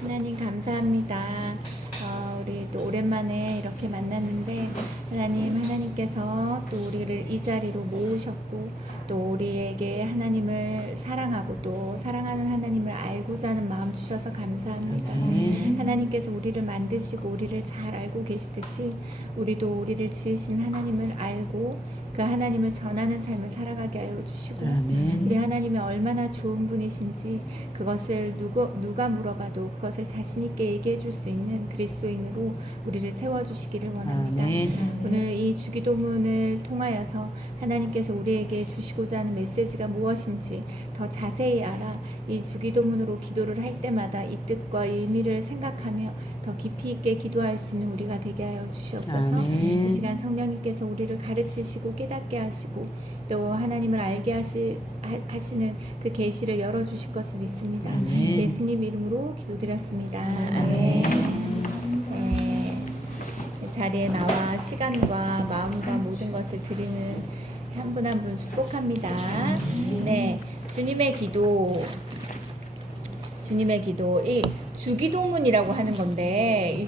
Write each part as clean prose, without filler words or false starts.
하나님 감사합니다. 우리 또 오랜만에 이렇게 만났는데 하나님께서 또 우리를 이 자리로 모으셨고 또 우리에게 하나님을 사랑하고 또 사랑하는 하나님을 알고자 하는 마음 주셔서 감사합니다. 하나님께서 우리를 만드시고 우리를 잘 알고 계시듯이 우리도 우리를 지으신 하나님을 알고 그 하나님을 전하는 삶을 살아가게 하여 주시고 우리 하나님이 얼마나 좋은 분이신지 그것을 누가 물어봐도 그것을 자신 있게 얘기해 줄 수 있는 그리스도인으로 우리를 세워주시기를 원합니다. 오늘 이 주기도문을 통하여서 하나님께서 우리에게 주시고자 하는 메시지가 무엇인지 더 자세히 알아 이 주기도문으로 기도를 할 때마다 이 뜻과 의미를 생각하며 더 깊이 있게 기도할 수 있는 우리가 되게 하여 주시옵소서. 이 시간 성령님께서 우리를 가르치시고 깨닫게 하시고 또 하나님을 알게 하시는 그 계시를 열어주실 것을 믿습니다. 예수님 이름으로 기도드렸습니다. 아멘. 네. 자리에 나와 시간과 마음과 모든 것을 드리는 한 분 한 분 축복합니다. 네, 주님의 기도, 이 주기도문이라고 하는 건데,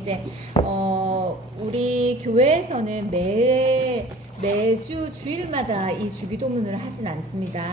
이제 우리 교회에서는 매주 주일마다 이 주기도문을 하진 않습니다.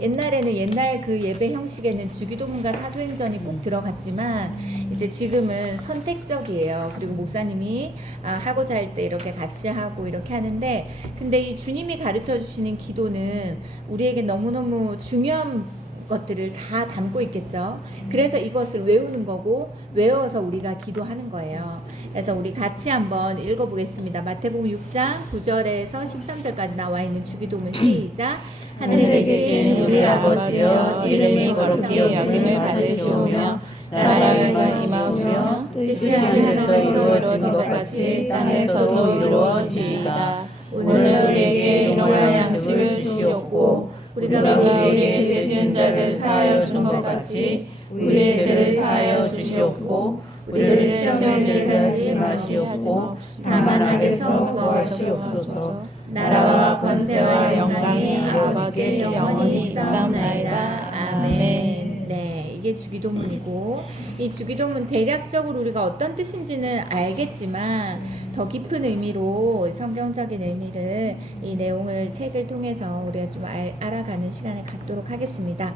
옛날 그 예배 형식에는 주기도문과 사도행전이 꼭 들어갔지만 이제 지금은 선택적이에요. 그리고 목사님이 하고자 할 때 이렇게 같이 하고 이렇게 하는데, 근데 이 주님이 가르쳐 주시는 기도는 우리에게 너무너무 중요한 것들을 다 담고 있겠죠. 그래서 이것을 외우는 거고 외워서 우리가 기도하는 거예요. 그래서 우리 같이 한번 읽어보겠습니다. 마태복음 6장 9절에서 13절까지 나와 있는 주기도문 시작. 하늘에 계신 우리 아버지여 이름이 거룩히 여김을 받으시오며 나라가 임하오며 뜻이 하늘에서 이루어진 것 같이 땅에서도 이루어지이다. 오늘 우리에게 일용할 양식을 주시옵고 우리가 우리에게 죄 지은 자를 사하여 주는 것 같이 우리의 죄를 사하여 주시옵고 우리를 시험에 들게 하지 마시옵고 다만 악에서 구하시옵소서. 나라와 권세와 영광이 아버지께 영원히 있사옵나이다. 아멘. 네, 이게 주기도문이고 이 주기도문 대략적으로 우리가 어떤 뜻인지는 알겠지만 더 깊은 의미로 성경적인 의미를 이 내용을 책을 통해서 우리가 좀 알아가는 시간을 갖도록 하겠습니다.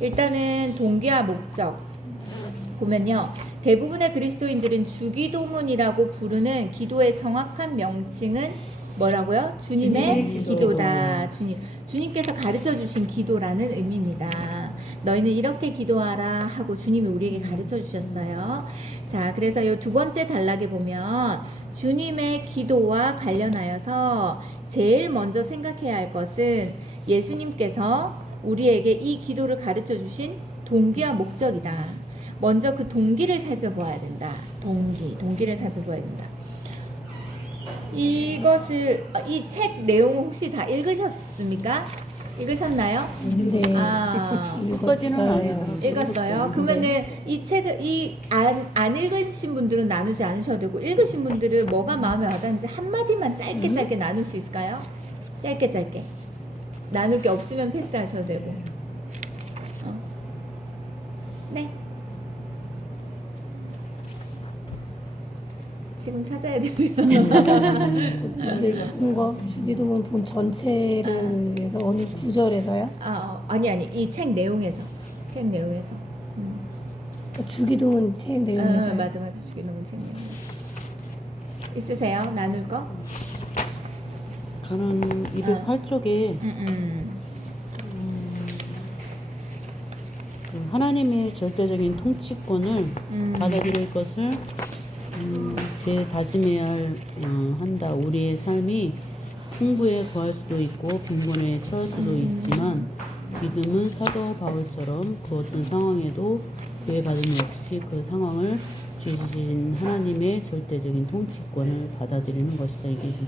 일단은 동기와 목적 보면요, 대부분의 그리스도인들은 주기도문이라고 부르는 기도의 정확한 명칭은 뭐라고요? 주님의 기도다. 주님께서 가르쳐 주신 기도라는 의미입니다. 너희는 이렇게 기도하라 하고 주님이 우리에게 가르쳐 주셨어요. 자, 그래서 이 두 번째 단락에 보면 주님의 기도와 관련하여서 제일 먼저 생각해야 할 것은 예수님께서 우리에게 이 기도를 가르쳐 주신 동기와 목적이다. 먼저 그 동기를 살펴봐야 된다. 동기를 살펴봐야 된다. 이것을 이 책 내용 혹시 다 읽으셨습니까? 읽으셨나요? 네. 끝까지는 안 읽었어요. 그러면은 이 책을 안 읽으신 분들은 나누지 않으셔도 되고 읽으신 분들은 뭐가 마음에 와닿는지 한 마디만 짧게 나눌 수 있을까요? 짧게 나눌 게 없으면 패스하셔도 되고. 네. 지금 찾아야 됩니다. 큰 거 주기도문 본 전체를 위해서 어느 구절에서요? 아니 이 책 내용에서. 그러니까 주기도문 책 내용에서. 맞아 주기도문 책 내용. 있으세요? 나눌 거? 저는 208쪽에 그 하나님의 절대적인 통치권을 받아들일 것을 제 다짐해야 한다. 우리의 삶이 풍부에 구할 수도 있고 빈곤에 처할 수도 있지만 믿음은 사도 바울처럼 그 어떤 상황에도 구애받음이 없이 그 상황을 주신 하나님의 절대적인 통치권을 받아들이는 것이다. 이게 좀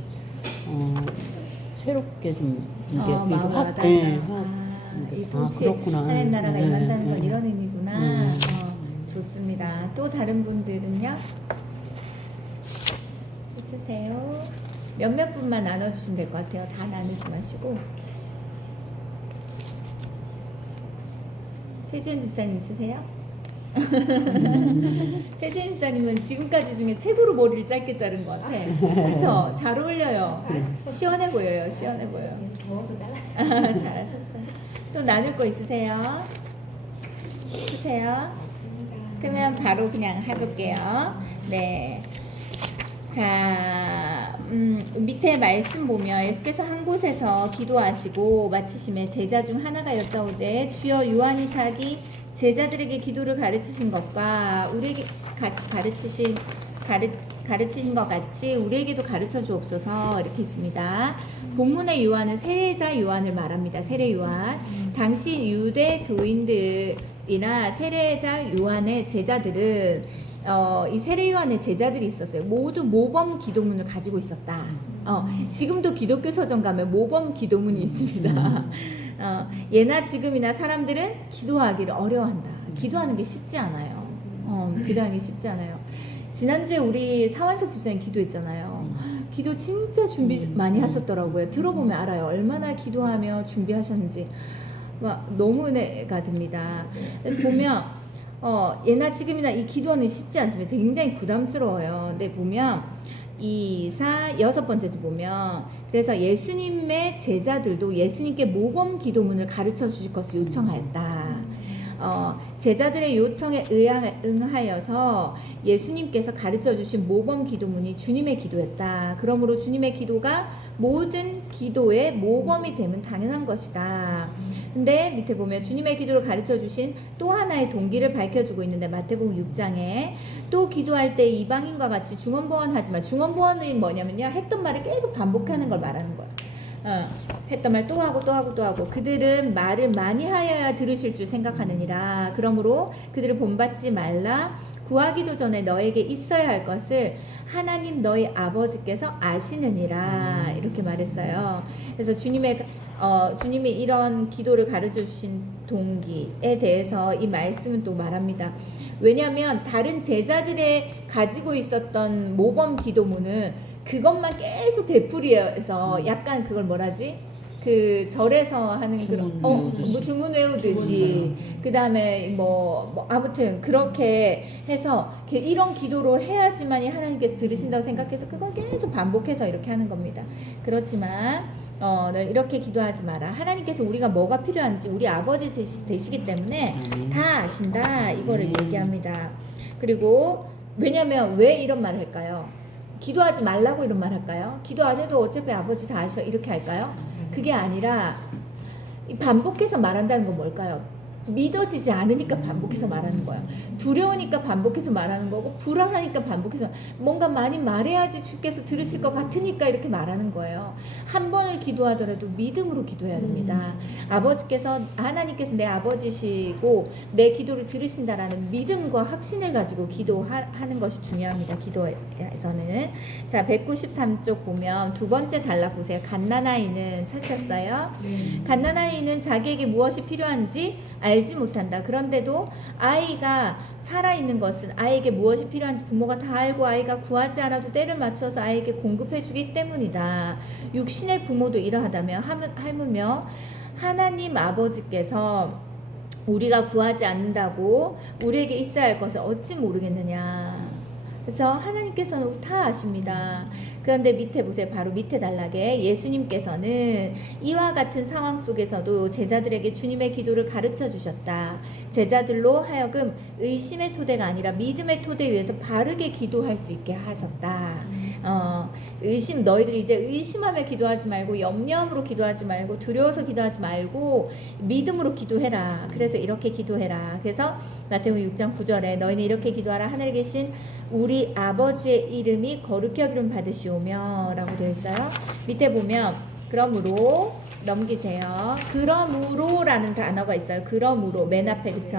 새롭게 좀 이게 마음 와닿았어요. 이 통치 하나님 나라가 임한다는 건 이런 의미구나. 좋습니다. 또 다른 분들은요? 있으세요? 몇몇 분만 나눠주시면 될 것 같아요. 다 나누지 마시고. 최주현 집사님 있으세요? 최재인 사님은 지금까지 중에 최고로 머리를 짧게 자른 것 같아. 그렇죠? 잘 어울려요. 시원해 보여요. 시원해 보여요. 더워서 잘랐어요. 잘하셨어요. 또 나눌 거 있으세요? 있으세요? 그러면 바로 그냥 해볼게요. 네. 자, 밑에 말씀 보면 예수께서 한 곳에서 기도하시고 마치심에 제자 중 하나가 여짜오되 주여 요한이 자기 제자들에게 기도를 가르치신 것과 우리에게 가르치신 것 같이 우리에게도 가르쳐 주옵소서 이렇게 있습니다. 본문의 요한은 세례자 요한을 말합니다. 세례 요한. 당시 유대 교인들이나 세례자 요한의 제자들은 이 세례 요한의 제자들이 있었어요. 모두 모범 기도문을 가지고 있었다. 지금도 기독교 서점 가면 모범 기도문이 있습니다. 예나 지금이나 사람들은 기도하기를 어려워한다. 기도하는 게 쉽지 않아요. 기도하는 게 쉽지 않아요. 지난주에 우리 사완석 집사님 기도했잖아요. 기도 진짜 준비 많이 하셨더라고요. 들어보면 알아요. 얼마나 기도하며 준비하셨는지. 와, 너무 은혜가 됩니다. 그래서 보면 예나 지금이나 이 기도는 쉽지 않습니다. 굉장히 부담스러워요. 근데 보면 2, 4, 6번째 보면 그래서 예수님의 제자들도 예수님께 모범 기도문을 가르쳐 주실 것을 요청하였다. 제자들의 요청에 응하여서 예수님께서 가르쳐 주신 모범 기도문이 주님의 기도였다. 그러므로 주님의 기도가 모든 기도의 모범이 되면 당연한 것이다. 근데 밑에 보면 주님의 기도를 가르쳐 주신 또 하나의 동기를 밝혀주고 있는데 마태복음 6장에 또 기도할 때 이방인과 같이 중언부언하지만 중언부언은 뭐냐면요, 했던 말을 계속 반복하는 걸 말하는 거예요. 했던 말 또 하고 또 하고 또 하고 그들은 말을 많이 하여야 들으실 줄 생각하느니라. 그러므로 그들을 본받지 말라. 구하기도 전에 너에게 있어야 할 것을 하나님 너희 아버지께서 아시느니라. 이렇게 말했어요. 그래서 주님이 이런 기도를 가르쳐 주신 동기에 대해서 이 말씀은 또 말합니다. 왜냐하면 다른 제자들의 가지고 있었던 모범 기도문은 그것만 계속 되풀이해서 약간 그걸 뭐라지? 그 절에서 하는 그런 뭐 주문 외우듯이 그 다음에 뭐 아무튼 그렇게 해서 이런 기도를 해야지만이 하나님께서 들으신다고 생각해서 그걸 계속 반복해서 이렇게 하는 겁니다. 그렇지만 이렇게 기도하지 마라. 하나님께서 우리가 뭐가 필요한지 우리 아버지 되시기 때문에 다 아신다. 이거를 얘기합니다. 그리고 왜냐면 왜 이런 말을 할까요? 기도하지 말라고 이런 말 할까요? 기도 안 해도 어차피 아버지 다 아셔 이렇게 할까요? 그게 아니라 반복해서 말한다는 건 뭘까요? 믿어지지 않으니까 반복해서 말하는 거예요. 두려우니까 반복해서 말하는 거고 불안하니까 반복해서 뭔가 많이 말해야지 주께서 들으실 것 같으니까 이렇게 말하는 거예요. 한 번을 기도하더라도 믿음으로 기도해야 됩니다. 하나님께서 내 아버지시고 내 기도를 들으신다라는 믿음과 확신을 가지고 기도하는 것이 중요합니다. 기도에서는. 자, 193쪽 보면 두 번째 달라 보세요. 갓난아이는 찾으셨어요? 갓난아이는 자기에게 무엇이 필요한지 알지 못한다. 그런데도 아이가 살아있는 것은 아이에게 무엇이 필요한지 부모가 다 알고 아이가 구하지 않아도 때를 맞춰서 아이에게 공급해주기 때문이다. 육신의 부모도 이러하다며 하물며 하나님 아버지께서 우리가 구하지 않는다고 우리에게 있어야 할 것을 어찌 모르겠느냐. 그렇죠? 하나님께서는 다 아십니다. 그런데 밑에 보세요. 바로 밑에 단락에 예수님께서는 이와 같은 상황 속에서도 제자들에게 주님의 기도를 가르쳐 주셨다. 제자들로 하여금 의심의 토대가 아니라 믿음의 토대 위에서 바르게 기도할 수 있게 하셨다. 너희들이 이제 의심하며 기도하지 말고 염려함으로 기도하지 말고 두려워서 기도하지 말고 믿음으로 기도해라. 그래서 이렇게 기도해라. 그래서 마태복음 6장 9절에 너희는 이렇게 기도하라. 하늘에 계신 우리 아버지의 이름이 거룩히 여김을 받으시오며 라고 되어 있어요. 밑에 보면 그러므로 넘기세요. 그러므로 라는 단어가 있어요. 그러므로 맨 앞에 그쵸?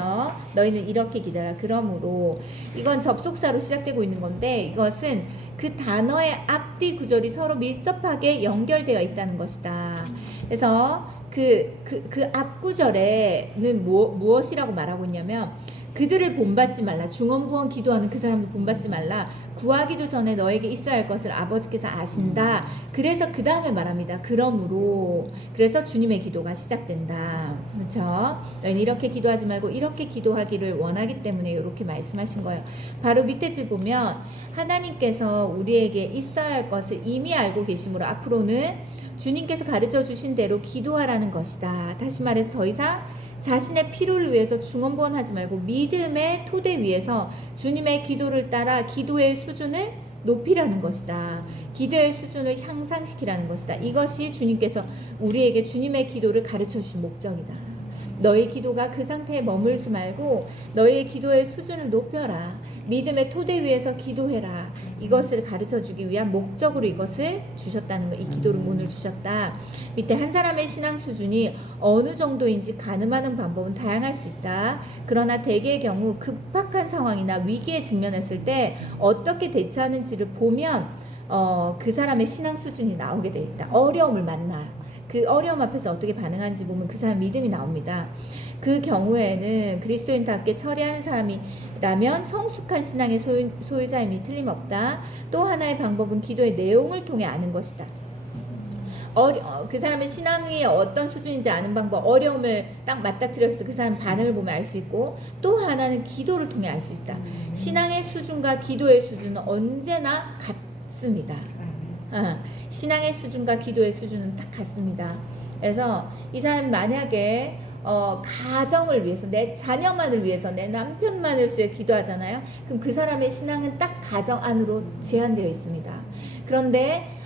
너희는 이렇게 기도하라. 그러므로 이건 접속사로 시작되고 있는 건데 이것은 그 단어의 앞뒤 구절이 서로 밀접하게 연결되어 있다는 것이다. 그래서 그 앞구절에는 무엇이라고 말하고 있냐면 그들을 본받지 말라. 중언부언 기도하는 그 사람도 본받지 말라. 구하기도 전에 너에게 있어야 할 것을 아버지께서 아신다. 그래서 그 다음에 말합니다. 그러므로. 그래서 주님의 기도가 시작된다. 그렇죠? 너희는 이렇게 기도하지 말고 이렇게 기도하기를 원하기 때문에 이렇게 말씀하신 거예요. 바로 밑에 줄 보면 하나님께서 우리에게 있어야 할 것을 이미 알고 계시므로 앞으로는 주님께서 가르쳐 주신 대로 기도하라는 것이다. 다시 말해서 더 이상 자신의 필요를 위해서 중언부언하지 말고 믿음의 토대 위에서 주님의 기도를 따라 기도의 수준을 높이라는 것이다. 기도의 수준을 향상시키라는 것이다. 이것이 주님께서 우리에게 주님의 기도를 가르쳐 주신 목적이다. 너의 기도가 그 상태에 머물지 말고 너의 기도의 수준을 높여라. 믿음의 토대 위에서 기도해라. 이것을 가르쳐주기 위한 목적으로 이것을 주셨다는 거. 이 기도를 문을 주셨다. 밑에 한 사람의 신앙 수준이 어느 정도인지 가늠하는 방법은 다양할 수 있다. 그러나 대개의 경우 급박한 상황이나 위기에 직면했을 때 어떻게 대처하는지를 보면 그 사람의 신앙 수준이 나오게 돼 있다. 어려움을 만나 그 어려움 앞에서 어떻게 반응하는지 보면 그 사람 믿음이 나옵니다. 그 경우에는 그리스도인답게 처리하는 사람이라면 성숙한 신앙의 소유자임이 틀림없다. 또 하나의 방법은 기도의 내용을 통해 아는 것이다. 그 사람의 신앙이 어떤 수준인지 아는 방법, 어려움을 딱 맞닥뜨렸을 때 그 사람 반응을 보면 알 수 있고, 또 하나는 기도를 통해 알 수 있다. 신앙의 수준과 기도의 수준은 언제나 같습니다. 신앙의 수준과 기도의 수준은 딱 같습니다. 그래서 이 사람 만약에 가정을 위해서, 내 자녀만을 위해서, 내 남편만을 위해 기도하잖아요. 그럼 그 사람의 신앙은 딱 가정 안으로 제한되어 있습니다. 그런데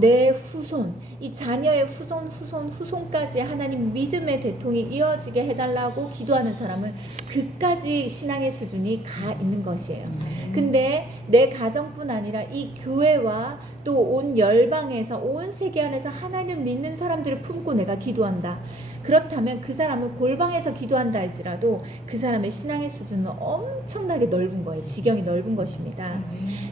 내 후손, 이 자녀의 후손까지 하나님 믿음의 대통이 이어지게 해달라고 기도하는 사람은 그까지 신앙의 수준이 가 있는 것이에요. 근데 내 가정뿐 아니라 이 교회와 또 온 열방에서, 온 세계 안에서 하나님을 믿는 사람들을 품고 내가 기도한다. 그렇다면 그 사람은 골방에서 기도한다 할지라도 그 사람의 신앙의 수준은 엄청나게 넓은 거예요. 지경이 넓은 것입니다.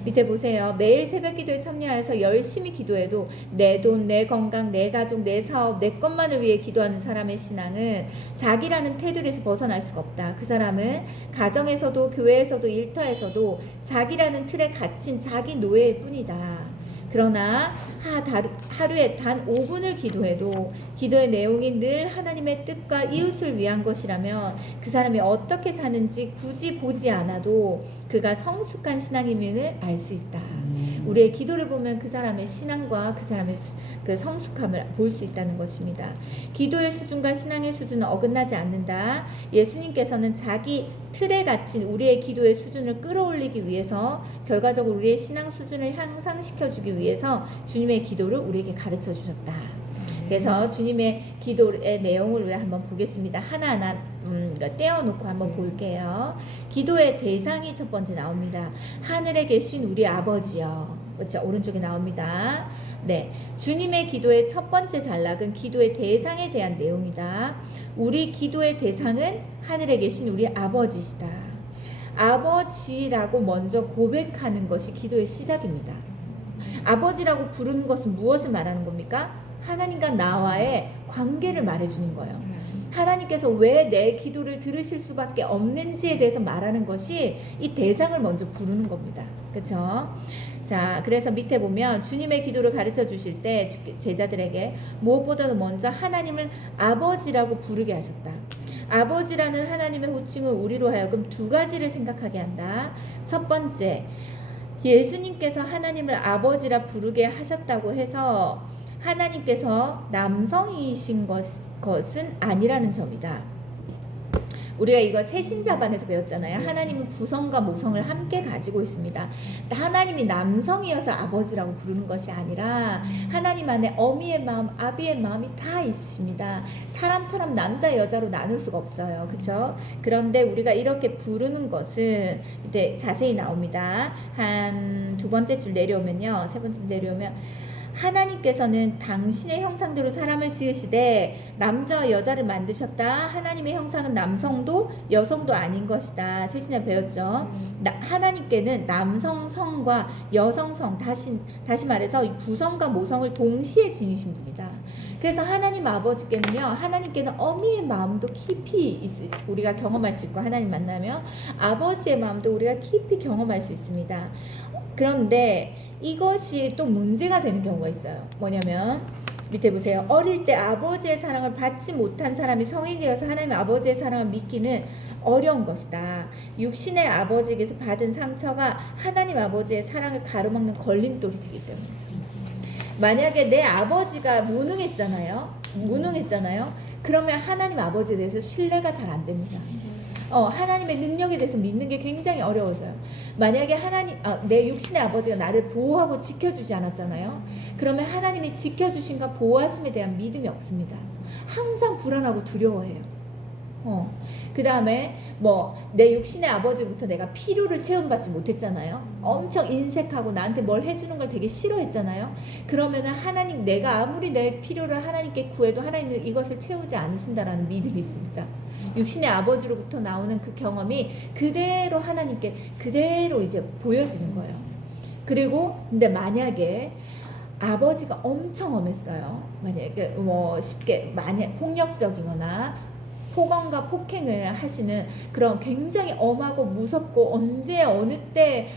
밑에 보세요. 매일 새벽 기도에 참여해서 열심히 기도해도 내 돈, 내 건강, 내 가족, 내 사업, 내 것만을 위해 기도하는 사람의 신앙은 자기라는 테두리에서 벗어날 수가 없다. 그 사람은 가정에서도 교회에서도 일터에서도 자기라는 틀에 갇힌 자기 노예일 뿐이다. 그러나 하루에 단 5분을 기도해도 기도의 내용이 늘 하나님의 뜻과 이웃을 위한 것이라면 그 사람이 어떻게 사는지 굳이 보지 않아도 그가 성숙한 신앙임을 알 수 있다. 우리의 기도를 보면 그 사람의 신앙과 그 사람의 그 성숙함을 볼 수 있다는 것입니다. 기도의 수준과 신앙의 수준은 어긋나지 않는다. 예수님께서는 자기 틀에 갇힌 우리의 기도의 수준을 끌어올리기 위해서, 결과적으로 우리의 신앙 수준을 향상시켜주기 위해서 주님의 기도를 우리에게 가르쳐 주셨다. 그래서 주님의 기도의 내용을 우리 한번 보겠습니다. 하나하나 떼어놓고 한번 볼게요. 기도의 대상이 첫 번째 나옵니다. 하늘에 계신 우리 아버지요. 그렇죠? 오른쪽에 나옵니다. 네, 주님의 기도의 첫 번째 단락은 기도의 대상에 대한 내용이다. 우리 기도의 대상은 하늘에 계신 우리 아버지시다. 아버지라고 먼저 고백하는 것이 기도의 시작입니다. 아버지라고 부르는 것은 무엇을 말하는 겁니까? 하나님과 나와의 관계를 말해주는 거예요. 하나님께서 왜 내 기도를 들으실 수밖에 없는지에 대해서 말하는 것이 이 대상을 먼저 부르는 겁니다. 그렇죠? 자, 그래서 밑에 보면 주님의 기도를 가르쳐 주실 때 제자들에게 무엇보다도 먼저 하나님을 아버지라고 부르게 하셨다. 아버지라는 하나님의 호칭은 우리로 하여금 두 가지를 생각하게 한다. 첫 번째, 예수님께서 하나님을 아버지라 부르게 하셨다고 해서 하나님께서 남성이신 것은 아니라는 점이다. 우리가 이거 새신자반에서 배웠잖아요. 하나님은 부성과 모성을 함께 가지고 있습니다. 하나님이 남성이어서 아버지라고 부르는 것이 아니라 하나님 안에 어미의 마음, 아비의 마음이 다 있으십니다. 사람처럼 남자, 여자로 나눌 수가 없어요. 그렇죠? 그런데 우리가 이렇게 부르는 것은 이제 자세히 나옵니다. 한 두 번째 줄 내려오면요. 세 번째 내려오면 하나님께서는 당신의 형상대로 사람을 지으시되 남자와 여자를 만드셨다. 하나님의 형상은 남성도 여성도 아닌 것이다. 세신자 배웠죠. 하나님께는 남성성과 여성성, 다시 말해서 부성과 모성을 동시에 지니신 분이다. 그래서 하나님 아버지께는요, 하나님께는 어미의 마음도 깊이 우리가 경험할 수 있고, 하나님 만나면 아버지의 마음도 우리가 깊이 경험할 수 있습니다. 그런데 이것이 또 문제가 되는 경우가 있어요. 뭐냐면 밑에 보세요. 어릴 때 아버지의 사랑을 받지 못한 사람이 성인이 되어서 하나님 아버지의 사랑을 믿기는 어려운 것이다. 육신의 아버지에게서 받은 상처가 하나님 아버지의 사랑을 가로막는 걸림돌이 되기 때문에, 만약에 내 아버지가 무능했잖아요. 그러면 하나님 아버지에 대해서 신뢰가 잘 안 됩니다. 하나님의 능력에 대해서 믿는 게 굉장히 어려워져요. 만약에 내 육신의 아버지가 나를 보호하고 지켜주지 않았잖아요. 그러면 하나님이 지켜주신과 보호하심에 대한 믿음이 없습니다. 항상 불안하고 두려워해요. 그 다음에 내 육신의 아버지부터 내가 필요를 체험받지 못했잖아요. 엄청 인색하고 나한테 뭘 해주는 걸 되게 싫어했잖아요. 그러면은 내가 아무리 내 필요를 하나님께 구해도 하나님은 이것을 채우지 않으신다라는 믿음이 있습니다. 육신의 아버지로부터 나오는 그 경험이 그대로 하나님께 그대로 이제 보여지는 거예요. 그리고 근데 만약에 아버지가 엄청 엄했어요. 만약에 쉽게 폭력적이거나 폭언과 폭행을 하시는 그런 굉장히 엄하고 무섭고 언제 어느 때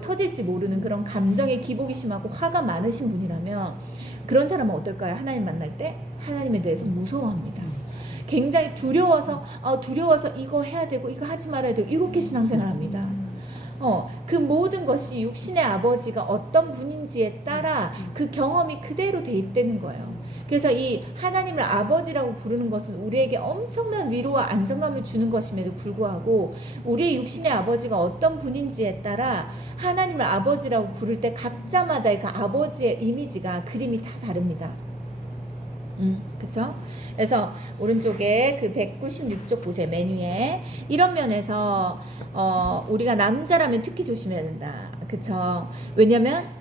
터질지 모르는 그런 감정의 기복이 심하고 화가 많으신 분이라면, 그런 사람은 어떨까요? 하나님 만날 때 하나님에 대해서 무서워합니다. 굉장히 두려워서 이거 해야 되고 이거 하지 말아야 되고 이렇게 신앙생활 합니다. 그 모든 것이 육신의 아버지가 어떤 분인지에 따라 그 경험이 그대로 대입되는 거예요. 그래서 이 하나님을 아버지라고 부르는 것은 우리에게 엄청난 위로와 안정감을 주는 것임에도 불구하고, 우리의 육신의 아버지가 어떤 분인지에 따라 하나님을 아버지라고 부를 때 각자마다의 그 아버지의 이미지가, 그림이 다 다릅니다. 그쵸? 그래서 오른쪽에 그 196쪽 보세요. 메뉴에. 이런 면에서 우리가 남자라면 특히 조심해야 된다. 그쵸? 왜냐면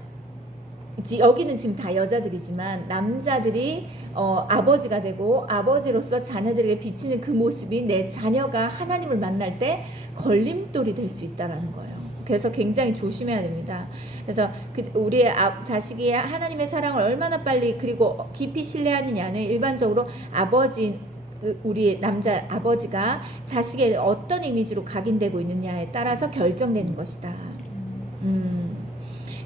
여기는 지금 다 여자들이지만 남자들이 아버지가 되고 아버지로서 자녀들에게 비치는 그 모습이 내 자녀가 하나님을 만날 때 걸림돌이 될 수 있다라는 거예요. 그래서 굉장히 조심해야 됩니다. 그래서 우리의 자식이 하나님의 사랑을 얼마나 빨리 그리고 깊이 신뢰하느냐는 일반적으로 우리 남자 아버지가 자식의 어떤 이미지로 각인되고 있느냐에 따라서 결정되는 것이다.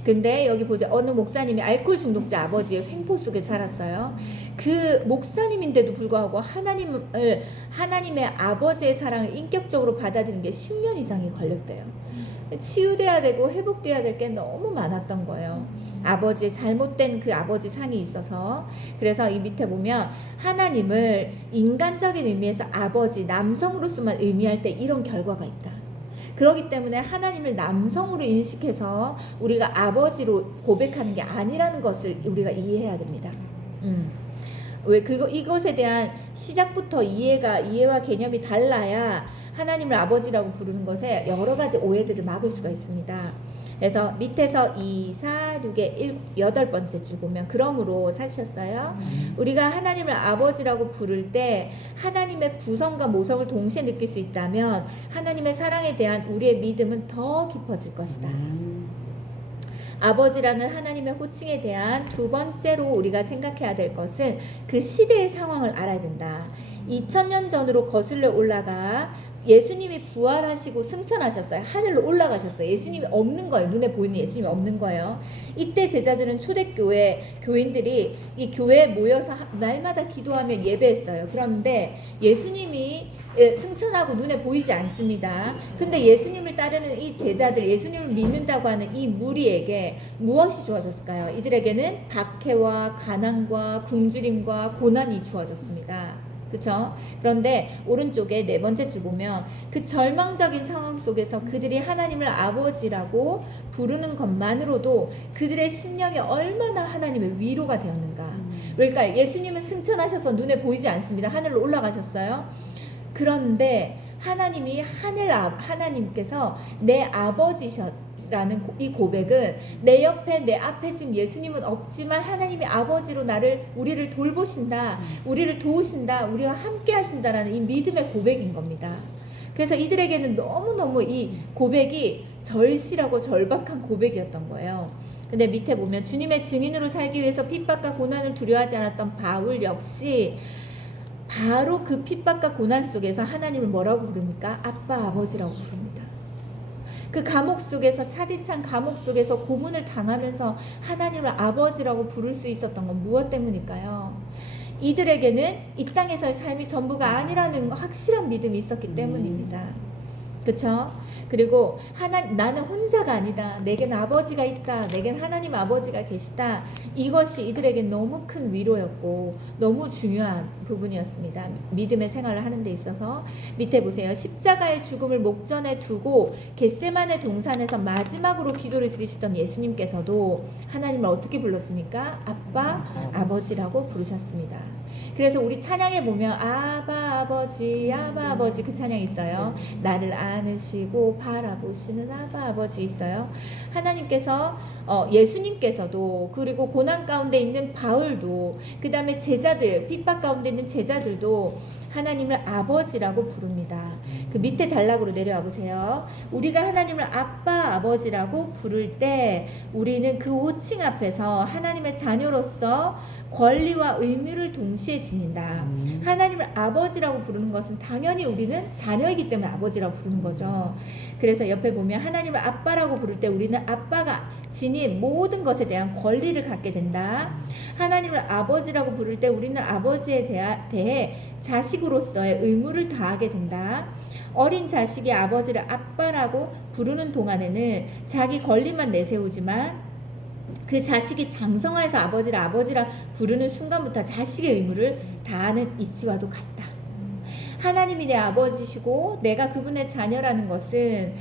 근데 여기 보자. 어느 목사님이 알코올 중독자 아버지의 횡포 속에 살았어요. 그 목사님인데도 불구하고 하나님의 아버지의 사랑을 인격적으로 받아들이는 게 10년 이상이 걸렸대요. 치유돼야 되고 회복돼야 될 게 너무 많았던 거예요. 아버지의 잘못된 그 아버지 상이 있어서. 그래서 이 밑에 보면 하나님을 인간적인 의미에서 아버지, 남성으로서만 의미할 때 이런 결과가 있다. 그렇기 때문에 하나님을 남성으로 인식해서 우리가 아버지로 고백하는 게 아니라는 것을 우리가 이해해야 됩니다. 이것에 대한 시작부터 이해와 개념이 달라야 하나님을 아버지라고 부르는 것에 여러 가지 오해들을 막을 수가 있습니다. 그래서 밑에서 2, 4, 6의 8번째 줄 보면 그러므로 찾으셨어요? 우리가 하나님을 아버지라고 부를 때 하나님의 부성과 모성을 동시에 느낄 수 있다면 하나님의 사랑에 대한 우리의 믿음은 더 깊어질 것이다. 아버지라는 하나님의 호칭에 대한 두 번째로 우리가 생각해야 될 것은 그 시대의 상황을 알아야 된다. 2000년 전으로 거슬러 올라가 예수님이 부활하시고 승천하셨어요. 하늘로 올라가셨어요. 예수님이 없는 거예요. 눈에 보이는 예수님이 없는 거예요. 이때 제자들은 초대교회 교인들이 이 교회에 모여서 날마다 기도하며 예배했어요. 그런데 예수님이 승천하고 눈에 보이지 않습니다. 근데 예수님을 따르는 이 제자들, 예수님을 믿는다고 하는 이 무리에게 무엇이 주어졌을까요? 이들에게는 박해와 가난과 굶주림과 고난이 주어졌습니다. 그쵸? 그런데 오른쪽에 4번째 줄 보면 그 절망적인 상황 속에서 그들이 하나님을 아버지라고 부르는 것만으로도 그들의 심령이 얼마나 하나님의 위로가 되었는가. 그러니까 예수님은 승천하셔서 눈에 보이지 않습니다. 하늘로 올라가셨어요. 그런데 하나님께서 내 아버지라는 이 고백은 내 옆에 내 앞에 지금 예수님은 없지만 하나님이 아버지로 우리를 돌보신다, 우리를 도우신다, 우리와 함께 하신다라는 이 믿음의 고백인 겁니다. 그래서 이들에게는 너무너무 이 고백이 절실하고 절박한 고백이었던 거예요. 근데 밑에 보면 주님의 증인으로 살기 위해서 핍박과 고난을 두려워하지 않았던 바울 역시 바로 그 핍박과 고난 속에서 하나님을 뭐라고 부릅니까? 아빠, 아버지라고 부릅니다. 그 감옥 속에서, 차디찬 감옥 속에서 고문을 당하면서 하나님을 아버지라고 부를 수 있었던 건 무엇 때문일까요? 이들에게는 이 땅에서의 삶이 전부가 아니라는 확실한 믿음이 있었기 때문입니다. 그렇죠? 그리고 나는 혼자가 아니다. 내겐 아버지가 있다. 내겐 하나님 아버지가 계시다. 이것이 이들에게 너무 큰 위로였고 너무 중요한 부분이었습니다. 믿음의 생활을 하는 데 있어서. 밑에 보세요. 십자가의 죽음을 목전에 두고 겟세마네 동산에서 마지막으로 기도를 드리시던 예수님께서도 하나님을 어떻게 불렀습니까? 아빠, 아버지라고 부르셨습니다. 그래서 우리 찬양에 보면 아바 아버지 그 찬양 있어요. 나를 안으시고 바라보시는 아바 아버지 있어요. 하나님께서 예수님께서도, 그리고 고난 가운데 있는 바울도, 그 다음에 제자들, 핍박 가운데 있는 제자들도 하나님을 아버지라고 부릅니다. 그 밑에 단락으로 내려와 보세요. 우리가 하나님을 아빠, 아버지라고 부를 때 우리는 그 호칭 앞에서 하나님의 자녀로서 권리와 의무를 동시에 지닌다. 하나님을 아버지라고 부르는 것은 당연히 우리는 자녀이기 때문에 아버지라고 부르는 거죠. 그래서 옆에 보면 하나님을 아빠라고 부를 때 우리는 아빠가 지닌 모든 것에 대한 권리를 갖게 된다. 하나님을 아버지라고 부를 때 우리는 아버지에 대해 자식으로서의 의무를 다하게 된다. 어린 자식이 아버지를 아빠라고 부르는 동안에는 자기 권리만 내세우지만 그 자식이 장성하여서 아버지를 아버지라 부르는 순간부터 자식의 의무를 다하는 이치와도 같다. 하나님이 내 아버지시고 내가 그분의 자녀라는 것은,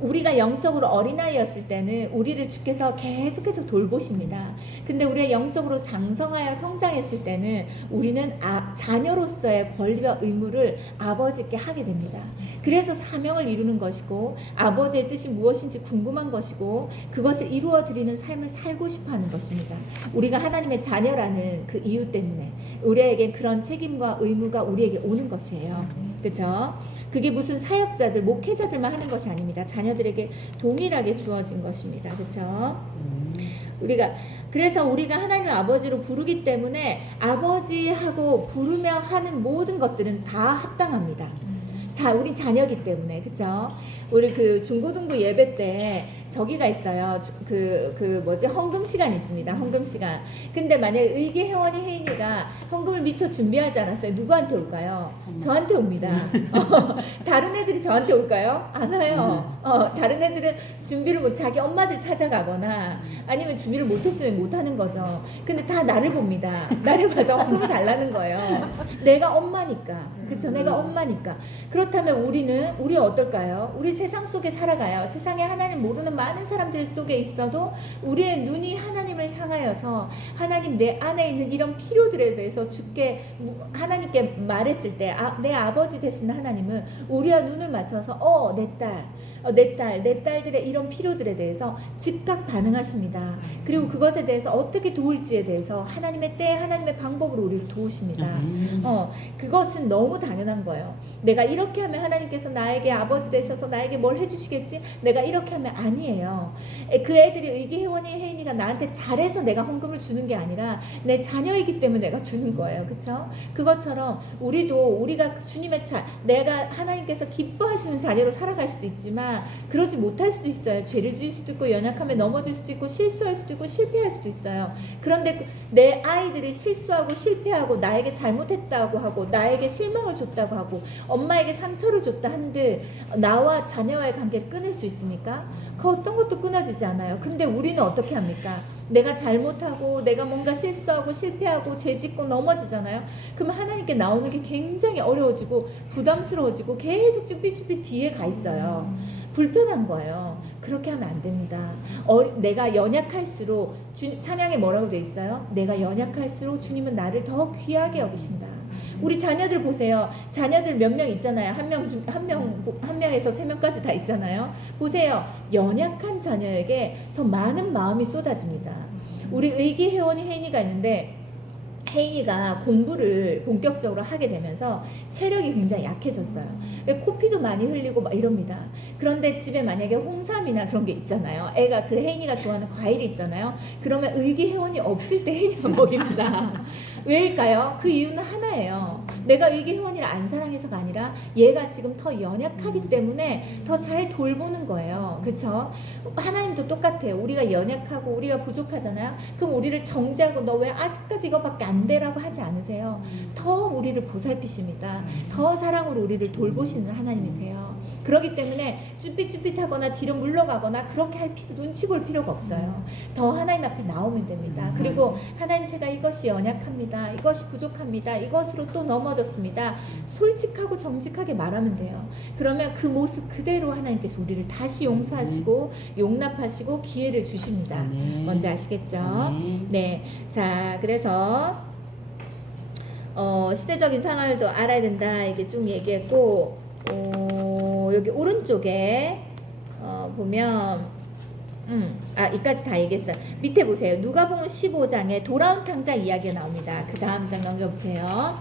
우리가 영적으로 어린아이였을 때는 우리를 주께서 계속해서 돌보십니다. 근데 우리가 영적으로 장성하여 성장했을 때는 우리는 자녀로서의 권리와 의무를 아버지께 하게 됩니다. 그래서 사명을 이루는 것이고 아버지의 뜻이 무엇인지 궁금한 것이고 그것을 이루어 드리는 삶을 살고 싶어 하는 것입니다. 우리가 하나님의 자녀라는 그 이유 때문에 우리에게 그런 책임과 의무가 우리에게 오는 것이에요. 그렇죠? 그게 무슨 사역자들, 목회자들만 하는 것이 아닙니다. 자녀들에게 동일하게 주어진 것입니다. 그렇죠? 그래서 우리가 하나님을 아버지로 부르기 때문에 아버지하고 부르며 하는 모든 것들은 다 합당합니다. 우리 자녀기 때문에. 그쵸? 우리 그 중고등부 예배 때 저기가 있어요. 헌금 시간이 있습니다. 헌금 시간. 근데 만약에 의기 회원이 혜인이가 헌금을 미처 준비하지 않았어요. 누구한테 올까요? 저한테 옵니다. 다른 애들이 저한테 올까요? 안 와요. 다른 애들은 준비를 자기 엄마들 찾아가거나 아니면 준비를 못했으면 못하는 거죠. 근데 다 나를 봅니다. 나를 봐서 헌금을 달라는 거예요. 내가 엄마니까. 그쵸? 내가 엄마니까. 그렇다면 우리 어떨까요? 우리 세상 속에 살아가요. 세상에 하나님 모르는 많은 사람들 속에 있어도 우리의 눈이 하나님을 향하여서 하나님 내 안에 있는 이런 필요들에 대해서 하나님께 말했을 때 내 아버지 되신 하나님은 우리와 눈을 맞춰서 내 딸들의 이런 필요들에 대해서 즉각 반응하십니다. 그리고 그것에 대해서 어떻게 도울지에 대해서 하나님의 때, 하나님의 방법으로 우리를 도우십니다. 그것은 너무 당연한 거예요. 내가 이렇게 하면 하나님께서 나에게 아버지 되셔서 나에게 뭘 해주시겠지? 내가 이렇게 하면 아니에요. 그 애들이 의기회원이 혜인이가 나한테 잘해서 내가 헌금을 주는 게 아니라 내 자녀이기 때문에 내가 주는 거예요. 그쵸? 그것처럼 우리가 주님의 내가 하나님께서 기뻐하시는 자녀로 살아갈 수도 있지만 그러지 못할 수도 있어요. 죄를 지을 수도 있고 연약하면 넘어질 수도 있고 실수할 수도 있고 실패할 수도 있어요. 그런데 내 아이들이 실수하고 실패하고 나에게 잘못했다고 하고 나에게 실망을 줬다고 하고 엄마에게 상처를 줬다 한들 나와 자녀와의 관계를 끊을 수 있습니까? 그 어떤 것도 끊어지지 않아요. 근데 우리는 어떻게 합니까? 내가 잘못하고 내가 뭔가 실수하고 실패하고 죄짓고 넘어지잖아요. 그러면 하나님께 나오는 게 굉장히 어려워지고 부담스러워지고 계속 쭈삐쭈삐 뒤에 가 있어요. 불편한 거예요. 그렇게 하면 안 됩니다. 내가 연약할수록 찬양에 뭐라고 돼 있어요? 내가 연약할수록 주님은 나를 더 귀하게 여기신다. 우리 자녀들 보세요. 자녀들 몇 명 있잖아요. 한 명에서 3명까지 다 있잖아요. 보세요. 연약한 자녀에게 더 많은 마음이 쏟아집니다. 우리 의기 회원이 혜인이가 있는데 혜인이가 공부를 본격적으로 하게 되면서 체력이 굉장히 약해졌어요. 코피도 많이 흘리고 막 이럽니다. 그런데 집에 만약에 홍삼이나 그런 게 있잖아요. 애가 그 혜인이가 좋아하는 과일이 있잖아요. 그러면 의기회원이 없을 때 혜인이가 먹입니다. 왜일까요? 그 이유는 하나예요. 내가 의기회원이를 안 사랑해서가 아니라 얘가 지금 더 연약하기 때문에 더 잘 돌보는 거예요. 그쵸? 하나님도 똑같아요. 우리가 연약하고 우리가 부족하잖아요. 그럼 우리를 정죄하고 너 왜 아직까지 이거밖에 안 되라고 하지 않으세요? 더 우리를 보살피십니다. 더 사랑으로 우리를 돌보시는 하나님이세요. 그렇기 때문에 쭈삣쭈삣하거나 뒤로 물러가거나 그렇게 할 눈치 볼 필요가 없어요. 더 하나님 앞에 나오면 됩니다. 그리고 하나님, 제가 이것이 연약합니다. 이것이 부족합니다. 이것으로 또 넘어졌습니다. 솔직하고 정직하게 말하면 돼요. 그러면 그 모습 그대로 하나님께서 우리를 다시 용서하시고 용납하시고 기회를 주십니다. 뭔지 아시겠죠? 네. 자, 그래서 시대적인 상황을 또 알아야 된다. 이게 쭉 얘기했고, 여기 오른쪽에 보면 이까지 다 얘기했어요. 밑에 보세요. 누가복음 15장에 돌아온 탕자 이야기가 나옵니다. 그 다음 장 넘겨보세요.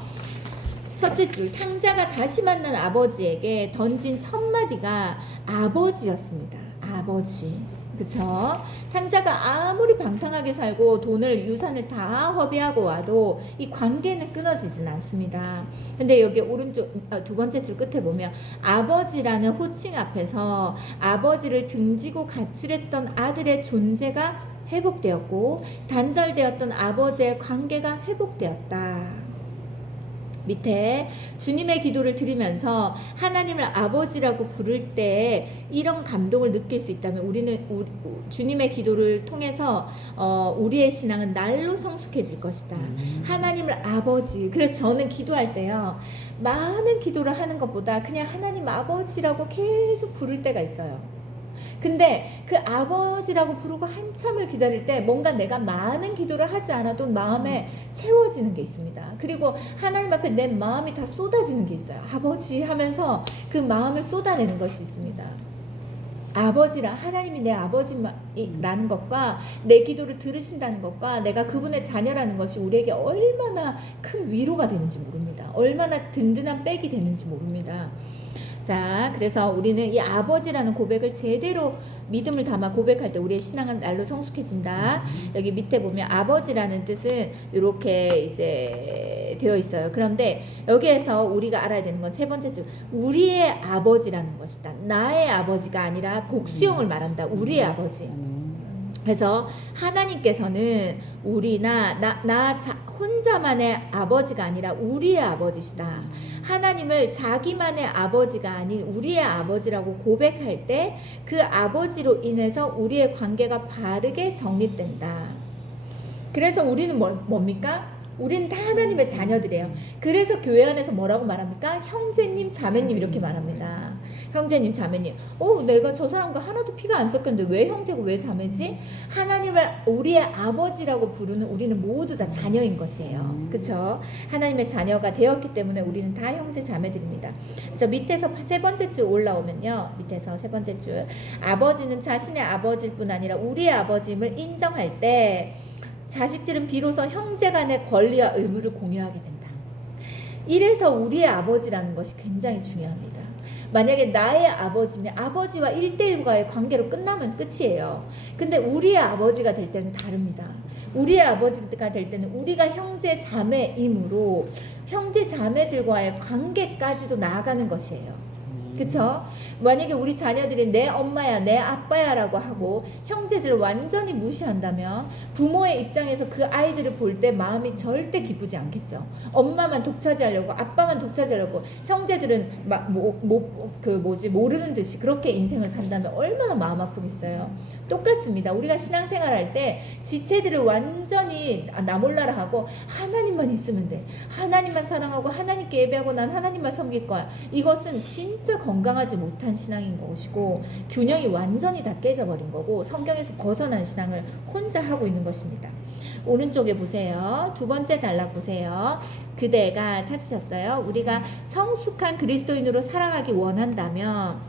첫째 줄, 탕자가 다시 만난 아버지에게 던진 첫 마디가 아버지였습니다. 아버지. 그쵸? 탕자가 아무리 방탕하게 살고 돈을 유산을 다 허비하고 와도 이 관계는 끊어지진 않습니다. 근데 여기 오른쪽 두 번째 줄 끝에 보면 아버지라는 호칭 앞에서 아버지를 등지고 가출했던 아들의 존재가 회복되었고 단절되었던 아버지의 관계가 회복되었다. 밑에 주님의 기도를 드리면서 하나님을 아버지라고 부를 때 이런 감동을 느낄 수 있다면 우리는 주님의 기도를 통해서 우리의 신앙은 날로 성숙해질 것이다. 하나님을 아버지. 그래서 저는 기도할 때요, 많은 기도를 하는 것보다 그냥 하나님 아버지라고 계속 부를 때가 있어요. 근데 그 아버지라고 부르고 한참을 기다릴 때 뭔가 내가 많은 기도를 하지 않아도 마음에 채워지는 게 있습니다. 그리고 하나님 앞에 내 마음이 다 쏟아지는 게 있어요. 아버지 하면서 그 마음을 쏟아내는 것이 있습니다. 아버지라, 하나님이 내 아버지라는 것과 내 기도를 들으신다는 것과 내가 그분의 자녀라는 것이 우리에게 얼마나 큰 위로가 되는지 모릅니다. 얼마나 든든한 백이 되는지 모릅니다. 자, 그래서 우리는 이 아버지라는 고백을 제대로 믿음을 담아 고백할 때 우리의 신앙은 날로 성숙해진다. 여기 밑에 보면 아버지라는 뜻은 이렇게 이제 되어 있어요. 그런데 여기에서 우리가 알아야 되는 건 세 번째 줄, 우리의 아버지라는 것이다. 나의 아버지가 아니라 복수형을 말한다. 우리의 아버지. 그래서 하나님께서는 우리나 나 혼자만의 아버지가 아니라 우리의 아버지시다. 하나님을 자기만의 아버지가 아닌 우리의 아버지라고 고백할 때 그 아버지로 인해서 우리의 관계가 바르게 정립된다. 그래서 우리는 뭡니까? 우리는 다 하나님의 자녀들이에요. 그래서 교회 안에서 뭐라고 말합니까? 형제님, 자매님 이렇게 말합니다. 형제님, 자매님. 내가 저 사람과 하나도 피가 안 섞였는데 왜 형제고 왜 자매지? 하나님을 우리의 아버지라고 부르는 우리는 모두 다 자녀인 것이에요. 그렇죠? 하나님의 자녀가 되었기 때문에 우리는 다 형제, 자매들입니다. 그래서 밑에서 세 번째 줄 올라오면요. 밑에서 세 번째 줄. 아버지는 자신의 아버지일 뿐 아니라 우리의 아버지임을 인정할 때 자식들은 비로소 형제 간의 권리와 의무를 공유하게 된다. 이래서 우리의 아버지라는 것이 굉장히 중요합니다. 만약에 나의 아버지면 아버지와 1대1과의 관계로 끝나면 끝이에요. 근데 우리의 아버지가 될 때는 다릅니다. 우리의 아버지가 될 때는 우리가 형제 자매이므로 형제 자매들과의 관계까지도 나아가는 것이에요. 그쵸? 만약에 우리 자녀들이 내 엄마야 내 아빠야 라고 하고 형제들을 완전히 무시한다면 부모의 입장에서 그 아이들을 볼 때 마음이 절대 기쁘지 않겠죠. 엄마만 독차지하려고 아빠만 독차지하려고 형제들은 모르는 듯이 그렇게 인생을 산다면 얼마나 마음 아프겠어요. 똑같습니다. 우리가 신앙생활 할 때 지체들을 완전히 나 몰라라 하고 하나님만 있으면 돼. 하나님만 사랑하고 하나님께 예배하고 난 하나님만 섬길 거야. 이것은 진짜 건강하지 못한 신앙인 것이고 균형이 완전히 다 깨져버린 거고 성경에서 벗어난 신앙을 혼자 하고 있는 것입니다. 오른쪽에 보세요. 두 번째 단락 보세요. 그대가 찾으셨어요? 우리가 성숙한 그리스도인으로 살아가기 원한다면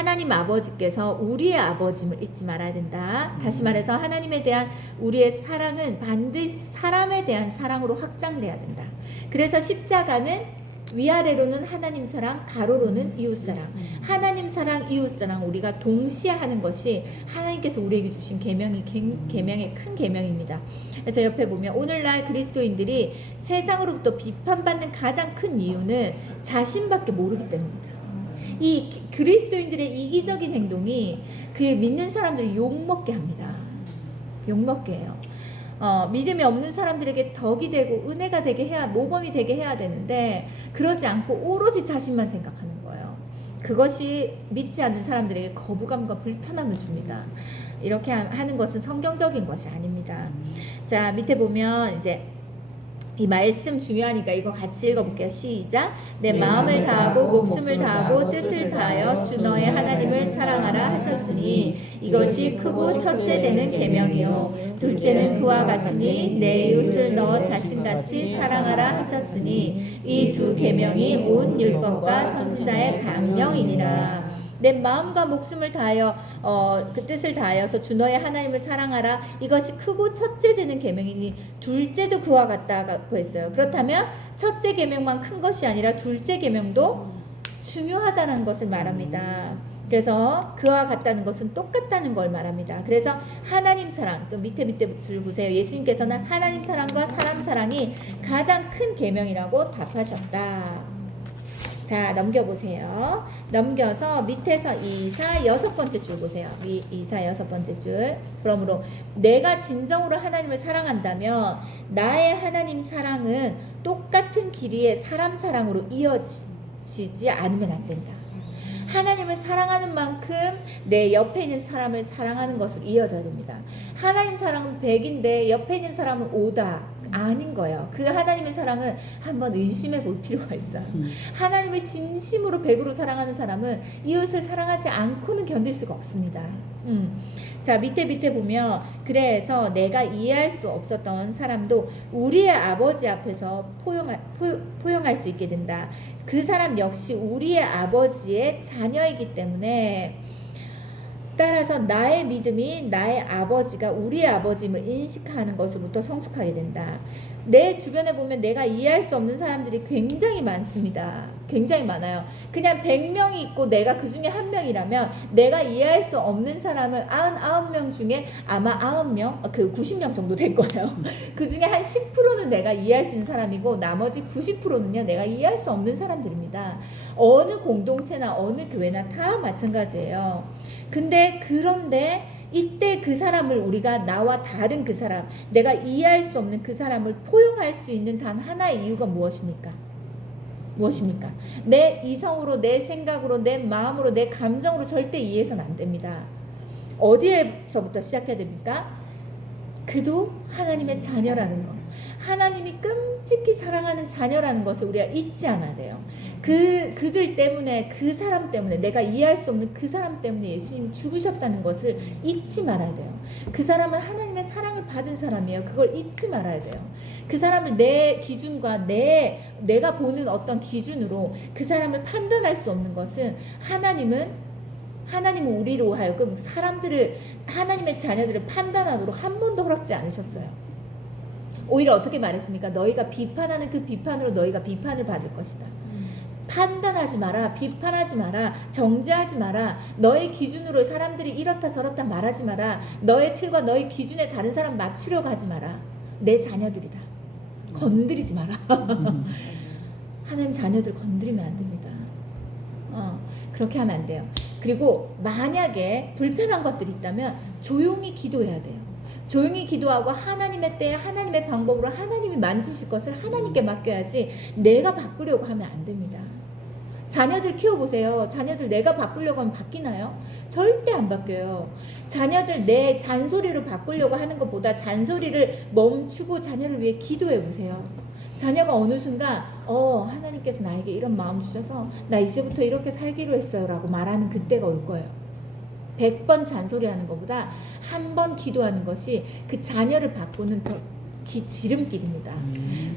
하나님 아버지께서 우리의 아버짐을 잊지 말아야 된다. 다시 말해서 하나님에 대한 우리의 사랑은 반드시 사람에 대한 사랑으로 확장돼야 된다. 그래서 십자가는 위아래로는 하나님 사랑, 가로로는 이웃 사랑. 하나님 사랑, 이웃 사랑 우리가 동시에 하는 것이 하나님께서 우리에게 주신 계명의 큰 계명입니다. 그래서 옆에 보면 오늘날 그리스도인들이 세상으로부터 비판받는 가장 큰 이유는 자신밖에 모르기 때문입니다. 이 그리스도인들의 이기적인 행동이 그 믿는 사람들이 욕먹게 합니다. 욕먹게 해요. 믿음이 없는 사람들에게 덕이 되고 은혜가 되게 해야, 모범이 되게 해야 되는데 그러지 않고 오로지 자신만 생각하는 거예요. 그것이 믿지 않는 사람들에게 거부감과 불편함을 줍니다. 이렇게 하는 것은 성경적인 것이 아닙니다. 자, 밑에 보면 이제 이 말씀 중요하니까 이거 같이 읽어볼게요. 시작. 내 마음을 다하고 목숨을 다하고 뜻을 다하여 주 너의 하나님을 사랑하라 하셨으니 이것이 크고 첫째 되는 계명이요 둘째는 그와 같으니 내 이웃을 너 자신같이 사랑하라 하셨으니 이 두 계명이 온 율법과 선지자의 강령이니라. 내 마음과 목숨을 다하여 그 뜻을 다하여서 주 너의 하나님을 사랑하라. 이것이 크고 첫째 되는 계명이니 둘째도 그와 같다고 했어요. 그렇다면 첫째 계명만 큰 것이 아니라 둘째 계명도 중요하다는 것을 말합니다. 그래서 그와 같다는 것은 똑같다는 걸 말합니다. 그래서 하나님 사랑, 또 밑에 줄 보세요. 예수님께서는 하나님 사랑과 사람 사랑이 가장 큰 계명이라고 답하셨다. 자, 넘겨보세요. 넘겨서 밑에서 이사 6번째 줄 보세요. 이사 6번째 줄. 그러므로 내가 진정으로 하나님을 사랑한다면 나의 하나님 사랑은 똑같은 길이의 사람 사랑으로 이어지지 않으면 안 된다. 하나님을 사랑하는 만큼 내 옆에 있는 사람을 사랑하는 것으로 이어져야 됩니다. 하나님 사랑은 100인데 옆에 있는 사람은 5다. 아닌 거예요. 그 하나님의 사랑은 한번 의심해 볼 필요가 있어요. 하나님을 진심으로 100으로 사랑하는 사람은 이웃을 사랑하지 않고는 견딜 수가 없습니다. 자, 밑에 보면 그래서 내가 이해할 수 없었던 사람도 우리의 아버지 앞에서 포용할 수 있게 된다. 그 사람 역시 우리의 아버지의 자녀이기 때문에 따라서 나의 믿음이 나의 아버지가 우리의 아버지임을 인식하는 것으로부터 성숙하게 된다. 내 주변에 보면 내가 이해할 수 없는 사람들이 굉장히 많습니다. 굉장히 많아요. 그냥 100명이 있고 내가 그 중에 한 명이라면 내가 이해할 수 없는 사람은 99명 중에 아마 9명, 그 90명 정도 될 거예요. 그 중에 한 10%는 내가 이해할 수 있는 사람이고 나머지 90%는요 내가 이해할 수 없는 사람들입니다. 어느 공동체나 어느 교회나 다 마찬가지예요. 그런데 이때 그 사람을 우리가 나와 다른 그 사람, 내가 이해할 수 없는 그 사람을 포용할 수 있는 단 하나의 이유가 무엇입니까? 내 이성으로, 내 생각으로, 내 마음으로, 내 감정으로 절대 이해해서는 안 됩니다. 어디에서부터 시작해야 됩니까? 그도 하나님의 자녀라는 것, 하나님이 끔찍히 사랑하는 자녀라는 것을 우리가 잊지 않아야 돼요. 그들 때문에, 그 사람 때문에, 내가 이해할 수 없는 그 사람 때문에 예수님이 죽으셨다는 것을 잊지 말아야 돼요. 그 사람은 하나님의 사랑을 받은 사람이에요. 그걸 잊지 말아야 돼요. 그 사람을 내 기준과 내가 보는 어떤 기준으로 그 사람을 판단할 수 없는 것은 하나님은 우리로 하여금 하나님의 자녀들을 판단하도록 한 번도 허락지 않으셨어요. 오히려 어떻게 말했습니까? 너희가 비판하는 그 비판으로 너희가 비판을 받을 것이다. 판단하지 마라, 비판하지 마라, 정죄하지 마라, 너의 기준으로 사람들이 이렇다 저렇다 말하지 마라, 너의 틀과 너의 기준에 다른 사람 맞추려고 하지 마라. 내 자녀들이다. 건드리지 마라. 하나님 자녀들 건드리면 안 됩니다. 그렇게 하면 안 돼요. 그리고 만약에 불편한 것들이 있다면 조용히 기도해야 돼요. 조용히 기도하고 하나님의 때에 하나님의 방법으로 하나님이 만지실 것을 하나님께 맡겨야지 내가 바꾸려고 하면 안 됩니다. 자녀들 키워보세요. 자녀들 내가 바꾸려고 하면 바뀌나요? 절대 안 바뀌어요. 자녀들 내 잔소리로 바꾸려고 하는 것보다 잔소리를 멈추고 자녀를 위해 기도해보세요. 자녀가 어느 순간 하나님께서 나에게 이런 마음 주셔서 나 이제부터 이렇게 살기로 했어요 라고 말하는 그때가 올 거예요. 100번 잔소리하는 것보다 한 번 기도하는 것이 그 자녀를 바꾸는 지름길입니다.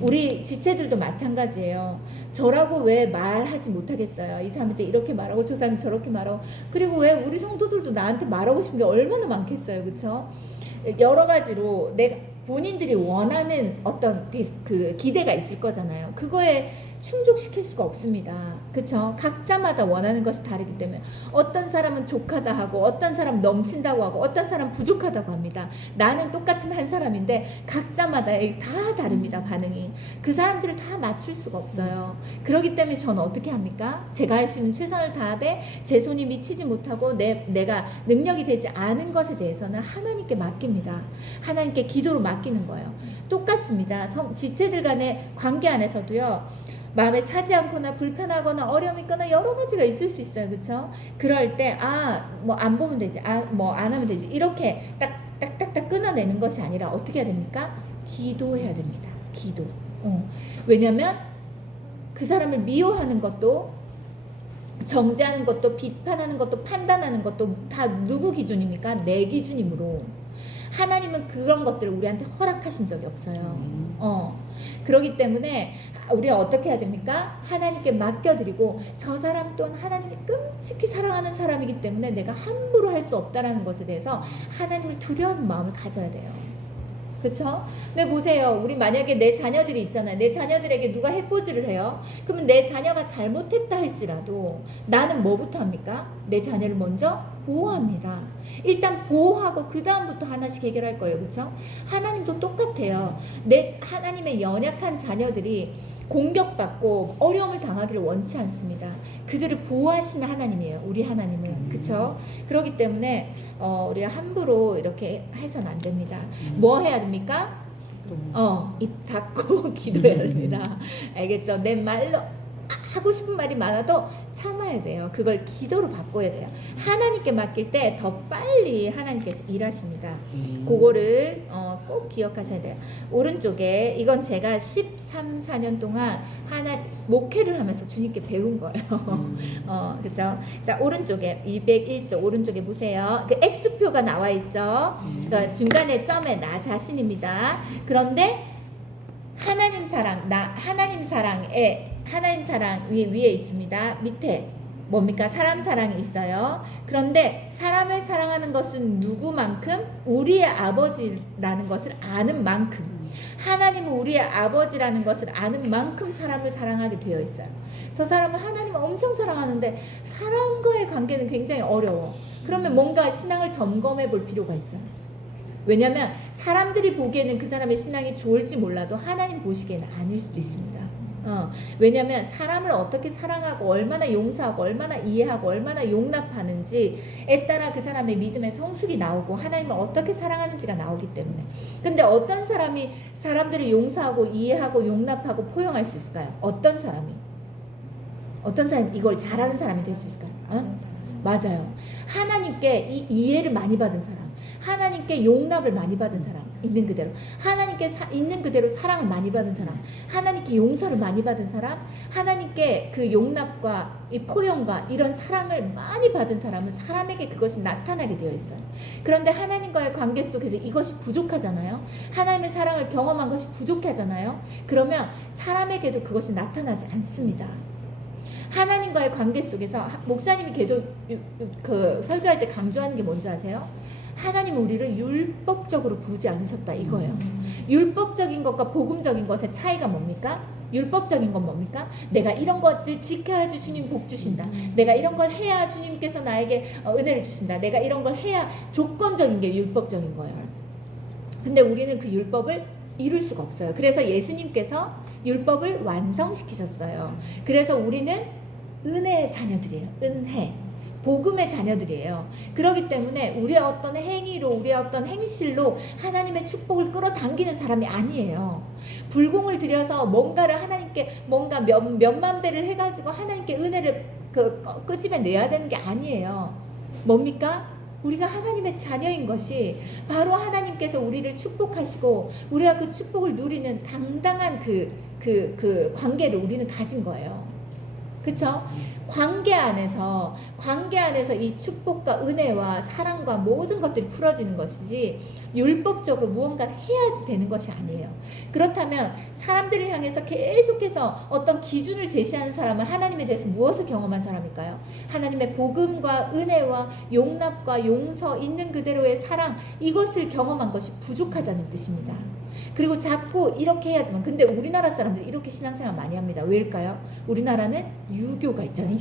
우리 지체들도 마찬가지예요. 저라고 왜 말하지 못하겠어요? 이 사람한테 이렇게 말하고 저 사람 저렇게 말하고, 그리고 왜 우리 성도들도 나한테 말하고 싶은 게 얼마나 많겠어요, 그렇죠? 여러 가지로 내가 본인들이 원하는 어떤 그 기대가 있을 거잖아요. 그거에 충족시킬 수가 없습니다. 그쵸? 각자마다 원하는 것이 다르기 때문에 어떤 사람은 족하다 하고 어떤 사람은 넘친다고 하고 어떤 사람은 부족하다고 합니다. 나는 똑같은 한 사람인데 각자마다 다 다릅니다. 반응이. 그 사람들을 다 맞출 수가 없어요. 그렇기 때문에 저는 어떻게 합니까? 제가 할 수 있는 최선을 다하되 제 손이 미치지 못하고 내가 능력이 되지 않은 것에 대해서는 하나님께 맡깁니다. 하나님께 기도로 맡기는 거예요. 똑같습니다. 지체들 간의 관계 안에서도요. 마음에 차지 않거나 불편하거나 어려움이 있거나 여러 가지가 있을 수 있어요. 그렇죠? 그럴 때 뭐 안 보면 되지. 뭐 안 하면 되지. 이렇게 딱딱딱딱 끊어내는 것이 아니라 어떻게 해야 됩니까? 기도해야 됩니다. 기도. 왜냐면 그 사람을 미워하는 것도 정죄하는 것도 비판하는 것도 판단하는 것도 다 누구 기준입니까? 내 기준이므로. 하나님은 그런 것들을 우리한테 허락하신 적이 없어요. 그렇기 때문에 우리가 어떻게 해야 됩니까? 하나님께 맡겨드리고 저 사람 또한 하나님이 끔찍히 사랑하는 사람이기 때문에 내가 함부로 할 수 없다라는 것에 대해서 하나님을 두려워하는 마음을 가져야 돼요. 그렇죠? 근데 보세요. 우리 만약에 내 자녀들이 있잖아요. 내 자녀들에게 누가 해코지를 해요. 그러면 내 자녀가 잘못했다 할지라도 나는 뭐부터 합니까? 내 자녀를 먼저 보호합니다. 일단 보호하고 그 다음부터 하나씩 해결할 거예요. 그렇죠? 하나님도 똑같아요. 하나님의 연약한 자녀들이 공격받고 어려움을 당하기를 원치 않습니다. 그들을 보호하시는 하나님이에요. 우리 하나님은. 그렇죠? 그렇기 때문에 우리가 함부로 이렇게 해서는 안 됩니다. 뭐 해야 됩니까? 입 닫고 기도해야 됩니다. 알겠죠? 내 말로 하고 싶은 말이 많아도 참아야 돼요. 그걸 기도로 바꿔야 돼요. 하나님께 맡길 때 더 빨리 하나님께서 일하십니다. 그거를 꼭 기억하셔야 돼요. 오른쪽에 이건 제가 14년 동안 목회를 하면서 주님께 배운 거예요. 그렇죠? 자, 오른쪽에 201쪽 오른쪽에 보세요. 그 X표가 나와 있죠. 그러니까 중간에 점에 나 자신입니다. 그런데 하나님 사랑 위에 있습니다. 밑에 뭡니까? 사람 사랑이 있어요. 그런데 사람을 사랑하는 것은 누구만큼? 우리의 아버지라는 것을 아는 만큼. 하나님은 우리의 아버지라는 것을 아는 만큼 사람을 사랑하게 되어 있어요. 저 사람은 하나님을 엄청 사랑하는데 사람과의 관계는 굉장히 어려워. 그러면 뭔가 신앙을 점검해 볼 필요가 있어요. 왜냐하면 사람들이 보기에는 그 사람의 신앙이 좋을지 몰라도 하나님 보시기에는 아닐 수도 있습니다. 왜냐하면 사람을 어떻게 사랑하고 얼마나 용서하고 얼마나 이해하고 얼마나 용납하는지에 따라 그 사람의 믿음의 성숙이 나오고 하나님을 어떻게 사랑하는지가 나오기 때문에. 근데 어떤 사람이 사람들을 용서하고 이해하고 용납하고 포용할 수 있을까요? 어떤 사람이 이걸 잘하는 사람이 될 수 있을까요? 맞아요. 하나님께 이해를 많이 받은 사람, 하나님께 용납을 많이 받은 사람, 있는 그대로 하나님께 있는 그대로 사랑을 많이 받은 사람, 하나님께 용서를 많이 받은 사람, 하나님께 그 용납과 이 포용과 이런 사랑을 많이 받은 사람은 사람에게 그것이 나타나게 되어 있어요. 그런데 하나님과의 관계 속에서 이것이 부족하잖아요. 하나님의 사랑을 경험한 것이 부족하잖아요. 그러면 사람에게도 그것이 나타나지 않습니다. 하나님과의 관계 속에서 목사님이 계속 그 설교할 때 강조하는 게 뭔지 아세요? 하나님은 우리를 율법적으로 부르지 않으셨다 이거예요. 율법적인 것과 복음적인 것의 차이가 뭡니까? 율법적인 건 뭡니까? 내가 이런 것들 지켜야지 주님 복 주신다. 내가 이런 걸 해야 주님께서 나에게 은혜를 주신다. 내가 이런 걸 해야 조건적인 게 율법적인 거예요. 근데 우리는 그 율법을 이룰 수가 없어요. 그래서 예수님께서 율법을 완성시키셨어요. 그래서 우리는 은혜의 자녀들이에요. 은혜. 복음의 자녀들이에요. 그렇기 때문에 우리의 어떤 행위로, 우리의 어떤 행실로 하나님의 축복을 끌어당기는 사람이 아니에요. 불공을 들여서 뭔가를 하나님께 뭔가 몇만 배를 해가지고 하나님께 은혜를 끄집어내야 되는 게 아니에요. 뭡니까? 우리가 하나님의 자녀인 것이 바로 하나님께서 우리를 축복하시고 우리가 그 축복을 누리는 당당한 그 관계를 우리는 가진 거예요. 그쵸? 관계 안에서 이 축복과 은혜와 사랑과 모든 것들이 풀어지는 것이지 율법적으로 무언가를 해야지 되는 것이 아니에요. 그렇다면 사람들을 향해서 계속해서 어떤 기준을 제시하는 사람은 하나님에 대해서 무엇을 경험한 사람일까요? 하나님의 복음과 은혜와 용납과 용서, 있는 그대로의 사랑, 이것을 경험한 것이 부족하다는 뜻입니다. 그리고 자꾸 이렇게 해야지만, 근데 우리나라 사람들 이렇게 신앙생활 많이 합니다. 왜일까요? 우리나라는 유교가 있잖아요.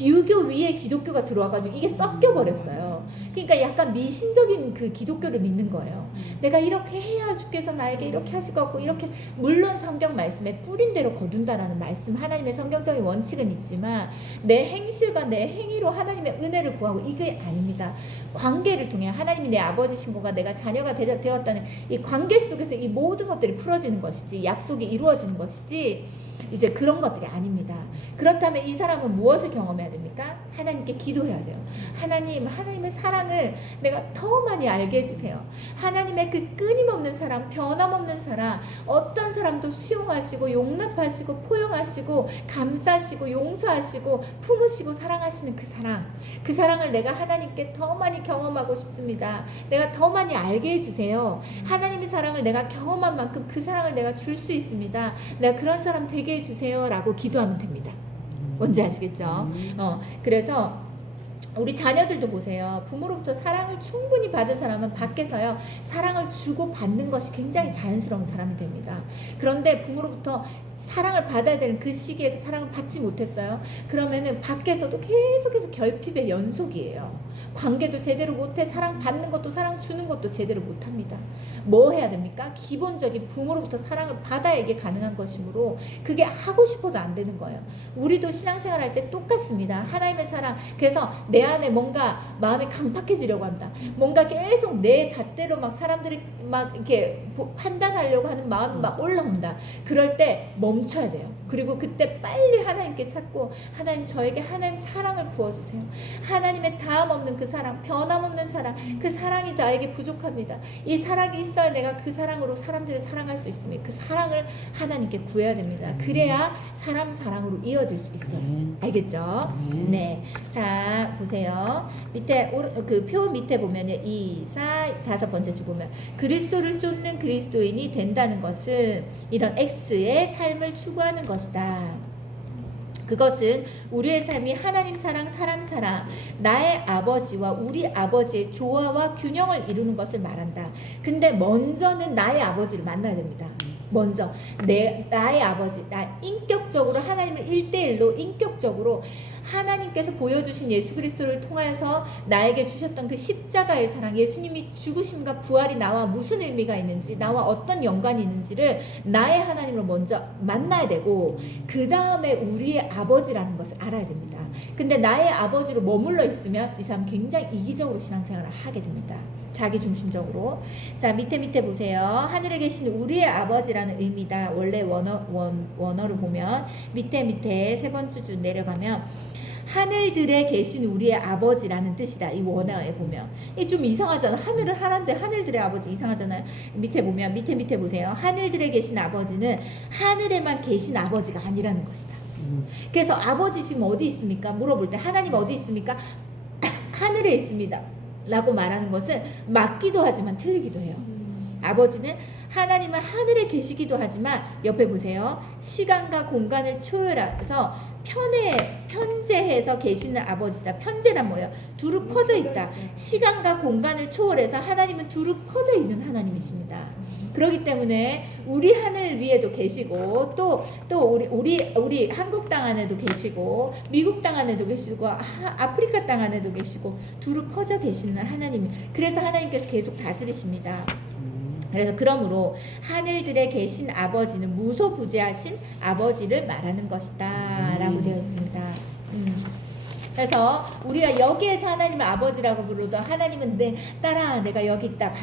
유교 위에 기독교가 들어와가지고 이게 섞여버렸어요. 그러니까 약간 미신적인 그 기독교를 믿는 거예요. 내가 이렇게 해야 주께서 나에게 이렇게 하실 것 같고, 이렇게, 물론 성경 말씀에 뿌린 대로 거둔다라는 말씀, 하나님의 성경적인 원칙은 있지만 내 행실과 내 행위로 하나님의 은혜를 구하고, 이게 아닙니다. 관계를 통해 하나님이 내 아버지신 것과 내가 자녀가 되었다는 이 관계 속에서 이 모든 것들이 풀어지는 것이지, 약속이 이루어지는 것이지 이제 그런 것들이 아닙니다. 그렇다면 이 사람은 무엇을 경험해야 됩니까? 하나님께 기도해야 돼요. 하나님의 사랑을 내가 더 많이 알게 해주세요. 하나님의 그 끊임없는 사랑, 변함없는 사랑, 어떤 사람도 수용하시고 용납하시고 포용하시고 감싸시고 용서하시고 품으시고 사랑하시는 그 사랑을 내가 하나님께 더 많이 경험하고 싶습니다. 내가 더 많이 알게 해주세요. 하나님의 사랑을 내가 경험한 만큼 그 사랑을 내가 줄 수 있습니다. 내가 그런 사람 되게 해주세요 라고 기도하면 됩니다. 뭔지 아시겠죠? 그래서 우리 자녀들도 보세요. 부모로부터 사랑을 충분히 받은 사람은 밖에서요, 사랑을 주고 받는 것이 굉장히 자연스러운 사람이 됩니다. 그런데 부모로부터 사랑을 받아야 되는 그 시기에 그 사랑을 받지 못했어요. 그러면은 밖에서도 계속해서 결핍의 연속이에요. 관계도 제대로 못해, 사랑 받는 것도 사랑 주는 것도 제대로 못합니다. 뭐 해야 됩니까? 기본적인 부모로부터 사랑을 받아야 이게 가능한 것이므로 그게 하고 싶어도 안 되는 거예요. 우리도 신앙생활 할 때 똑같습니다. 하나님의 사랑, 그래서 내 안에 뭔가 마음이 강팍해지려고 한다. 뭔가 계속 내 잣대로 막 사람들이 막 이렇게 판단하려고 하는 마음이 막 올라온다. 그럴 때 멈춰야 돼요. 그리고 그때 빨리 하나님께 찾고, 하나님 저에게 하나님 사랑을 부어주세요. 하나님의 다음 없는 그 사랑, 변함없는 사랑, 그 사랑이 나에게 부족합니다. 이 사랑이 있어야 내가 그 사랑으로 사람들을 사랑할 수 있습니다. 그 사랑을 하나님께 구해야 됩니다. 그래야 사랑으로 이어질 수 있어요. 알겠죠? 네. 자, 보세요. 밑에 그 표 밑에 보면요, 2, 4, 5번째 줄 보면 그리스도를 쫓는 그리스도인이 된다는 것은 이런 X의 삶을 추구하는 것이다. 그것은 우리의 삶이 하나님 사랑, 사람 사랑, 나의 아버지와 우리 아버지의 조화와 균형을 이루는 것을 말한다. 근데 먼저는 나의 아버지를 만나야 됩니다. 먼저 나의 아버지, 나 인격적으로 하나님을 1대1로 인격적으로 하나님께서 보여주신 예수 그리스도를 통하여서 나에게 주셨던 그 십자가의 사랑, 예수님이 죽으심과 부활이 나와 무슨 의미가 있는지, 나와 어떤 연관이 있는지를 나의 하나님으로 먼저 만나야 되고, 그 다음에 우리의 아버지라는 것을 알아야 됩니다. 근데 나의 아버지로 머물러 있으면 이 사람 굉장히 이기적으로 신앙생활을 하게 됩니다. 자기 중심적으로. 자, 밑에 보세요. 하늘에 계신 우리의 아버지라는 의미다. 원래 원어를 보면 밑에 세 번째 줄 내려가면 하늘들에 계신 우리의 아버지라는 뜻이다. 이 원어에 보면 이 좀 이상하잖아. 하늘을 하나인데 하늘들의 아버지 이상하잖아요. 밑에 보면 밑에 보세요. 하늘들에 계신 아버지는 하늘에만 계신 아버지가 아니라는 것이다. 그래서 아버지 지금 어디 있습니까? 물어볼 때 하나님 어디 있습니까? 하늘에 있습니다 라고 말하는 것은 맞기도 하지만 틀리기도 해요. 아버지는 하나님은 하늘에 계시기도 하지만 옆에 보세요. 시간과 공간을 초월해서 편재해서 계시는 아버지다. 편재란 뭐예요? 두루 퍼져 있다. 시간과 공간을 초월해서 하나님은 두루 퍼져 있는 하나님이십니다. 그렇기 때문에 우리 하늘 위에도 계시고 또 우리 한국 땅 안에도 계시고 미국 땅 안에도 계시고 아프리카 땅 안에도 계시고 두루 퍼져 계시는 하나님. 그래서 하나님께서 계속 다스리십니다. 그래서 그러므로 하늘들에 계신 아버지는 무소부재하신 아버지를 말하는 것이다 라고 되어 있습니다. 그래서 우리가 여기에서 하나님을 아버지라고 부르도 하나님은 내 딸아 내가 여기 있다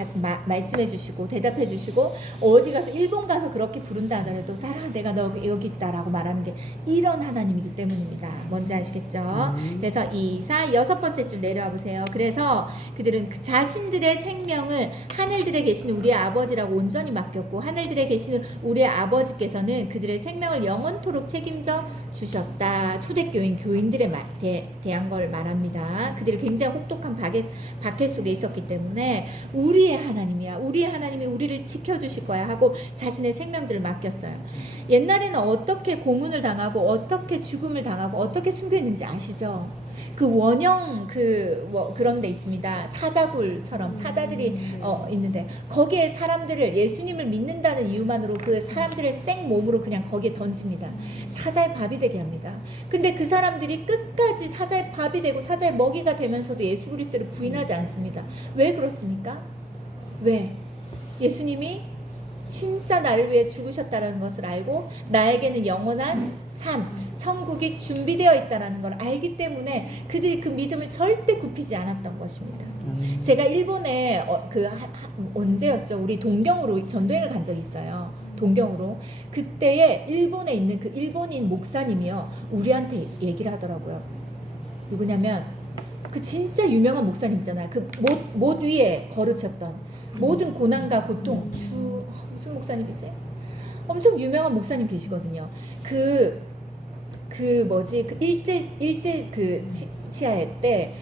말씀해 주시고 대답해 주시고, 어디 가서 일본 가서 그렇게 부른다 하더라도 딸아 내가 여기 있다라고 말하는 게 이런 하나님이기 때문입니다. 뭔지 아시겠죠? 그래서 2, 4, 6번째 줄 내려와 보세요. 그래서 그들은 그 자신들의 생명을 하늘들에 계시는 우리의 아버지라고 온전히 맡겼고, 하늘들에 계시는 우리의 아버지께서는 그들의 생명을 영원토록 책임져 주셨다. 초대교인 교인들에 대한 걸 말합니다. 그들이 굉장히 혹독한 박해 속에 있었기 때문에 우리의 하나님이야. 우리의 하나님이 우리를 지켜주실 거야 하고 자신의 생명들을 맡겼어요. 옛날에는 어떻게 고문을 당하고 어떻게 죽음을 당하고 어떻게 순교했는지 아시죠? 그 원형 그런 데 있습니다. 사자굴처럼 사자들이 있는데 거기에 사람들을 예수님을 믿는다는 이유만으로 그 사람들을 생 몸으로 그냥 거기에 던집니다. 사자의 밥이 되게 합니다. 근데 그 사람들이 끝까지 사자의 밥이 되고 사자의 먹이가 되면서도 예수 그리스도를 부인하지 않습니다. 왜 그렇습니까? 왜? 예수님이 진짜 나를 위해 죽으셨다는 것을 알고 나에게는 영원한 삶, 천국이 준비되어 있다는 걸 알기 때문에 그들이 그 믿음을 절대 굽히지 않았던 것입니다. 제가 일본에 언제였죠? 우리 동경으로 전도여행을 간 적이 있어요. 동경으로. 그때에 일본에 있는 그 일본인 목사님이요, 우리한테 얘기를 하더라고요. 누구냐면 그 진짜 유명한 목사님 있잖아요. 그 못 위에 거르쳤던 모든 고난과 고통 무슨 목사님이지? 엄청 유명한 목사님 계시거든요. 일제 치하에 때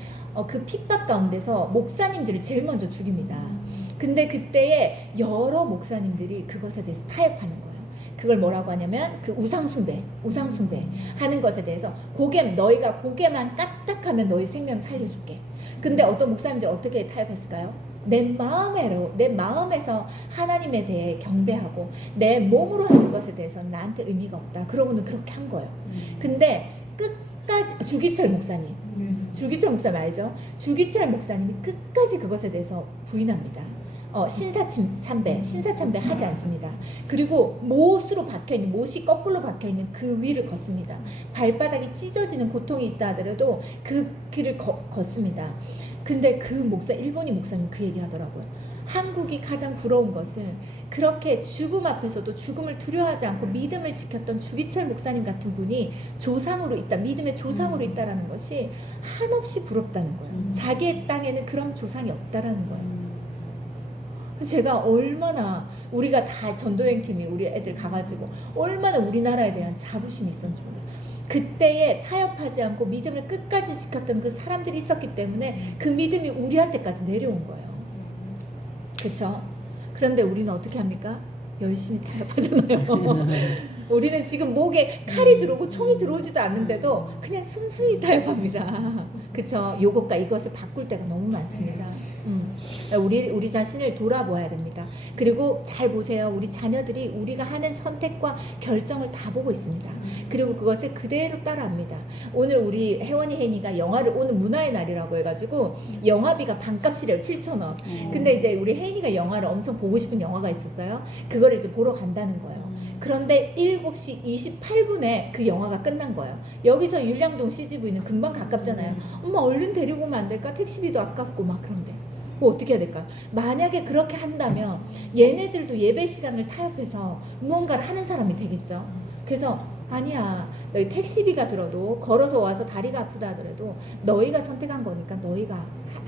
그 핍박 가운데서 목사님들을 제일 먼저 죽입니다. 근데 그때에 여러 목사님들이 그것에 대해서 타협하는 거예요. 그걸 뭐라고 하냐면 그 우상숭배 하는 것에 대해서 너희가 고개만 까딱하면 너희 생명 살려줄게. 근데 어떤 목사님들이 어떻게 타협했을까요? 내 마음에서 하나님에 대해 경배하고 내 몸으로 하는 것에 대해서는 나한테 의미가 없다. 그러고는 그렇게 한 거예요. 근데 끝까지 주기철 목사님 알죠? 주기철 목사님이 끝까지 그것에 대해서 부인합니다. 신사참배 하지 않습니다. 그리고 못이 거꾸로 박혀있는 그 위를 걷습니다. 발바닥이 찢어지는 고통이 있다 하더라도 그 길을 걷습니다. 근데 일본인 목사님 그 얘기 하더라고요. 한국이 가장 부러운 것은 그렇게 죽음 앞에서도 죽음을 두려워하지 않고 믿음을 지켰던 주기철 목사님 같은 분이 믿음의 조상으로 있다라는 것이 한없이 부럽다는 거예요. 자기의 땅에는 그런 조상이 없다라는 거예요. 제가 얼마나 우리가 다 전도여행팀이 우리 애들 가가지고 얼마나 우리나라에 대한 자부심이 있었는지 몰라요. 그때에 타협하지 않고 믿음을 끝까지 지켰던 그 사람들이 있었기 때문에 그 믿음이 우리한테까지 내려온 거예요. 그렇죠? 그런데 우리는 어떻게 합니까? 열심히 타협하잖아요. 우리는 지금 목에 칼이 들어오고 총이 들어오지도 않는데도 그냥 순순히 타협합니다. 그렇죠? 요것과 이것을 바꿀 때가 너무 많습니다. 우리 자신을 돌아보아야 됩니다. 그리고 잘 보세요. 우리 자녀들이 우리가 하는 선택과 결정을 다 보고 있습니다. 그리고 그것을 그대로 따라합니다. 오늘 우리 혜원이가 오늘 문화의 날이라고 해가지고 영화비가 반값이래요. 7,000원. 근데 이제 우리 혜인이가 영화를 엄청 보고 싶은 영화가 있었어요. 그거를 이제 보러 간다는 거예요. 그런데 7시 28분에 그 영화가 끝난 거예요. 여기서 율량동 CGV는 금방 가깝잖아요. 엄마 얼른 데리고 오면 안 될까? 택시비도 아깝고 막 그런데. 뭐 어떻게 해야 될까요? 만약에 그렇게 한다면 얘네들도 예배 시간을 타협해서 무언가를 하는 사람이 되겠죠. 그래서 아니야, 너희 택시비가 들어도 걸어서 와서 다리가 아프다 하더라도 너희가 선택한 거니까 너희가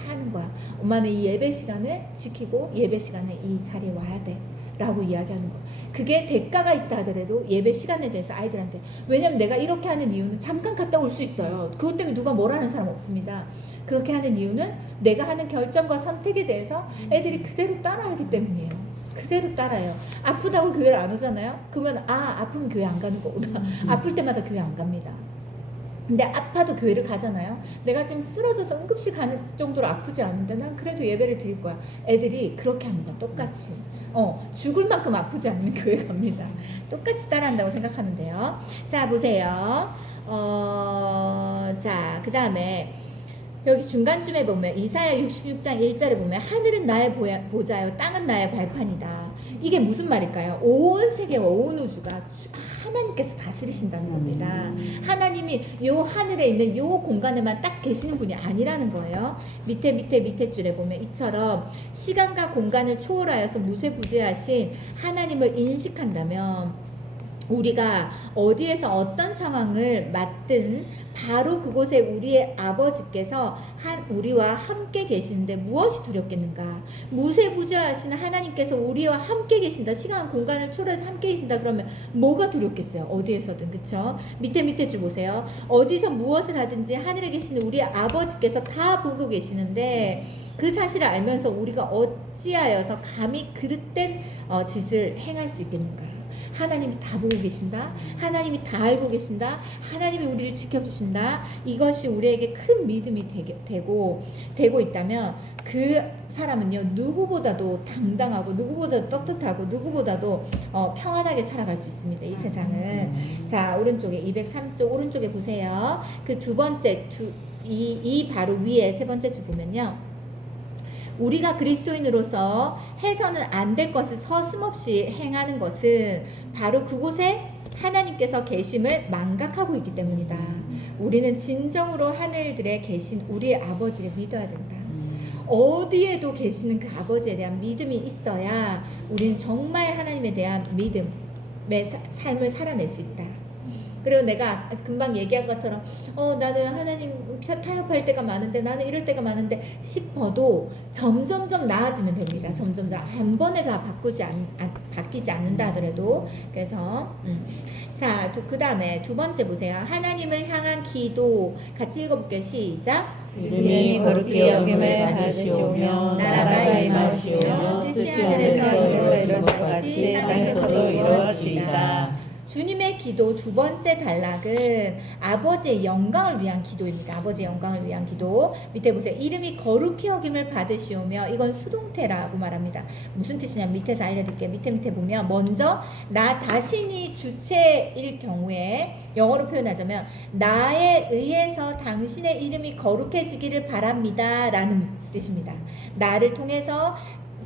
하는 거야. 엄마는 이 예배 시간을 지키고 예배 시간에 이 자리에 와야 돼 라고 이야기하는 거. 그게 대가가 있다 하더라도 예배 시간에 대해서 아이들한테, 왜냐면 내가 이렇게 하는 이유는 잠깐 갔다 올 수 있어요. 그것 때문에 누가 뭐라는 사람 없습니다. 그렇게 하는 이유는 내가 하는 결정과 선택에 대해서 애들이 그대로 따라하기 때문이에요. 그대로 따라요. 아프다고 교회를 안 오잖아요. 그러면 아프면 교회 안 가는 거구나. 아플 때마다 교회 안 갑니다. 근데 아파도 교회를 가잖아요. 내가 지금 쓰러져서 응급실 가는 정도로 아프지 않은데 난 그래도 예배를 드릴 거야. 애들이 그렇게 합니다. 똑같이. 죽을 만큼 아프지 않으면 교회 갑니다. 똑같이 따라한다고 생각하면 돼요. 자, 보세요. 자, 그 다음에 여기 중간쯤에 보면 이사야 66장 1절에 보면 하늘은 나의 보좌요 땅은 나의 발판이다. 이게 무슨 말일까요? 온 세계와 온 우주가 하나님께서 다스리신다는 겁니다. 하나님이 요 하늘에 있는 요 공간에만 딱 계시는 분이 아니라는 거예요. 밑에 줄에 보면 이처럼 시간과 공간을 초월하여서 무쇠부재하신 하나님을 인식한다면 우리가 어디에서 어떤 상황을 맞든 바로 그곳에 우리의 아버지께서 우리와 함께 계시는데 무엇이 두렵겠는가? 무세부자하신 하나님께서 우리와 함께 계신다. 시간 공간을 초월해서 함께 계신다. 그러면 뭐가 두렵겠어요? 어디에서든. 그쵸? 밑에 줄 보세요. 어디서 무엇을 하든지 하늘에 계시는 우리의 아버지께서 다 보고 계시는데 그 사실을 알면서 우리가 어찌하여서 감히 그릇된 짓을 행할 수 있겠는가? 하나님이 다 보고 계신다. 하나님이 다 알고 계신다. 하나님이 우리를 지켜주신다. 이것이 우리에게 큰 믿음이 되고 있다면 그 사람은요, 누구보다도 당당하고 누구보다도 떳떳하고 누구보다도 평안하게 살아갈 수 있습니다. 이 세상을. 자, 오른쪽에 203쪽 오른쪽에 보세요. 그 두 번째 이 바로 위에 세 번째 줄 보면요, 우리가 그리스도인으로서 해서는 안 될 것을 서슴없이 행하는 것은 바로 그곳에 하나님께서 계심을 망각하고 있기 때문이다. 우리는 진정으로 하늘들에 계신 우리의 아버지를 믿어야 된다. 어디에도 계시는 그 아버지에 대한 믿음이 있어야 우리는 정말 하나님에 대한 믿음의 삶을 살아낼 수 있다. 그리고 내가 금방 얘기한 것처럼 나는 하나님 타협할 때가 많은데, 나는 이럴 때가 많은데 싶어도 점점점 나아지면 됩니다. 점점점 한 번에 다 바뀌지 않는다 하더라도. 그래서 자, 그 다음에 두 번째 보세요. 하나님을 향한 기도 같이 읽어볼게요. 시작. 이름이 거룩히 여김을 받으시오며 나라가 임하시오며 뜻이 하늘에서 이루어진 것 같이 땅에서도 이루어지이다. 주님의 기도 두 번째 단락은 아버지의 영광을 위한 기도입니다. 아버지의 영광을 위한 기도. 밑에 보세요. 이름이 거룩히 여김을 받으시오며, 이건 수동태라고 말합니다. 무슨 뜻이냐면 밑에서 알려드릴게요. 밑에 보면 먼저 나 자신이 주체일 경우에 영어로 표현하자면 나에 의해서 당신의 이름이 거룩해지기를 바랍니다 라는 뜻입니다. 나를 통해서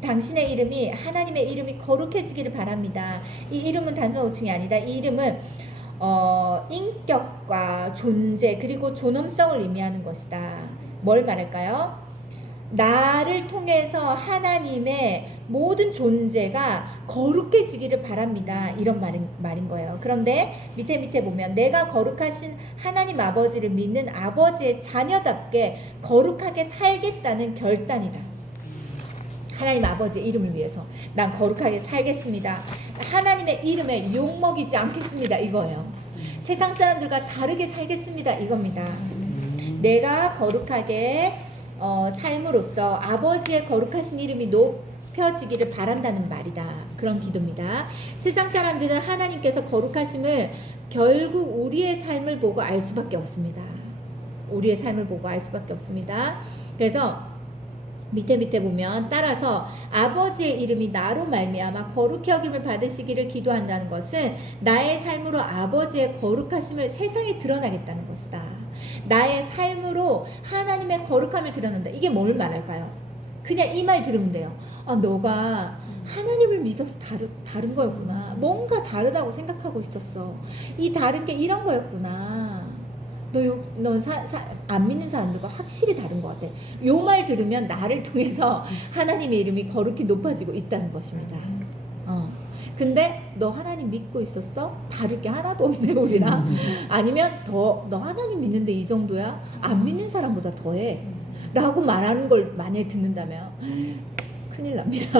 당신의 이름이, 하나님의 이름이 거룩해지기를 바랍니다. 이 이름은 단순 호칭이 아니다. 이 이름은 인격과 존재 그리고 존엄성을 의미하는 것이다. 뭘 말할까요? 나를 통해서 하나님의 모든 존재가 거룩해지기를 바랍니다. 이런 말인 거예요. 그런데 밑에 보면 내가 거룩하신 하나님 아버지를 믿는 아버지의 자녀답게 거룩하게 살겠다는 결단이다. 하나님 아버지의 이름을 위해서 난 거룩하게 살겠습니다. 하나님의 이름에 욕먹이지 않겠습니다. 이거예요. 세상 사람들과 다르게 살겠습니다. 이겁니다. 내가 거룩하게 삶으로써 아버지의 거룩하신 이름이 높여지기를 바란다는 말이다. 그런 기도입니다. 세상 사람들은 하나님께서 거룩하심을 결국 우리의 삶을 보고 알 수밖에 없습니다. 우리의 삶을 보고 알 수밖에 없습니다. 그래서 밑에 보면 따라서 아버지의 이름이 나로 말미암아 거룩히 여김을 받으시기를 기도한다는 것은 나의 삶으로 아버지의 거룩하심을 세상에 드러나겠다는 것이다. 나의 삶으로 하나님의 거룩함을 드러낸다. 이게 뭘 말할까요? 그냥 이 말 들으면 돼요. 너가 하나님을 믿어서 다른 거였구나. 뭔가 다르다고 생각하고 있었어. 이 다른 게 이런 거였구나. 넌 안 믿는 사람들과 확실히 다른 것 같아. 요 말 들으면 나를 통해서 하나님의 이름이 거룩히 높아지고 있다는 것입니다. 근데 너 하나님 믿고 있었어? 다를 게 하나도 없네 우리랑. 아니면 너 하나님 믿는데 이 정도야? 안 믿는 사람보다 더해 라고 말하는 걸 만약에 듣는다면 큰일 납니다.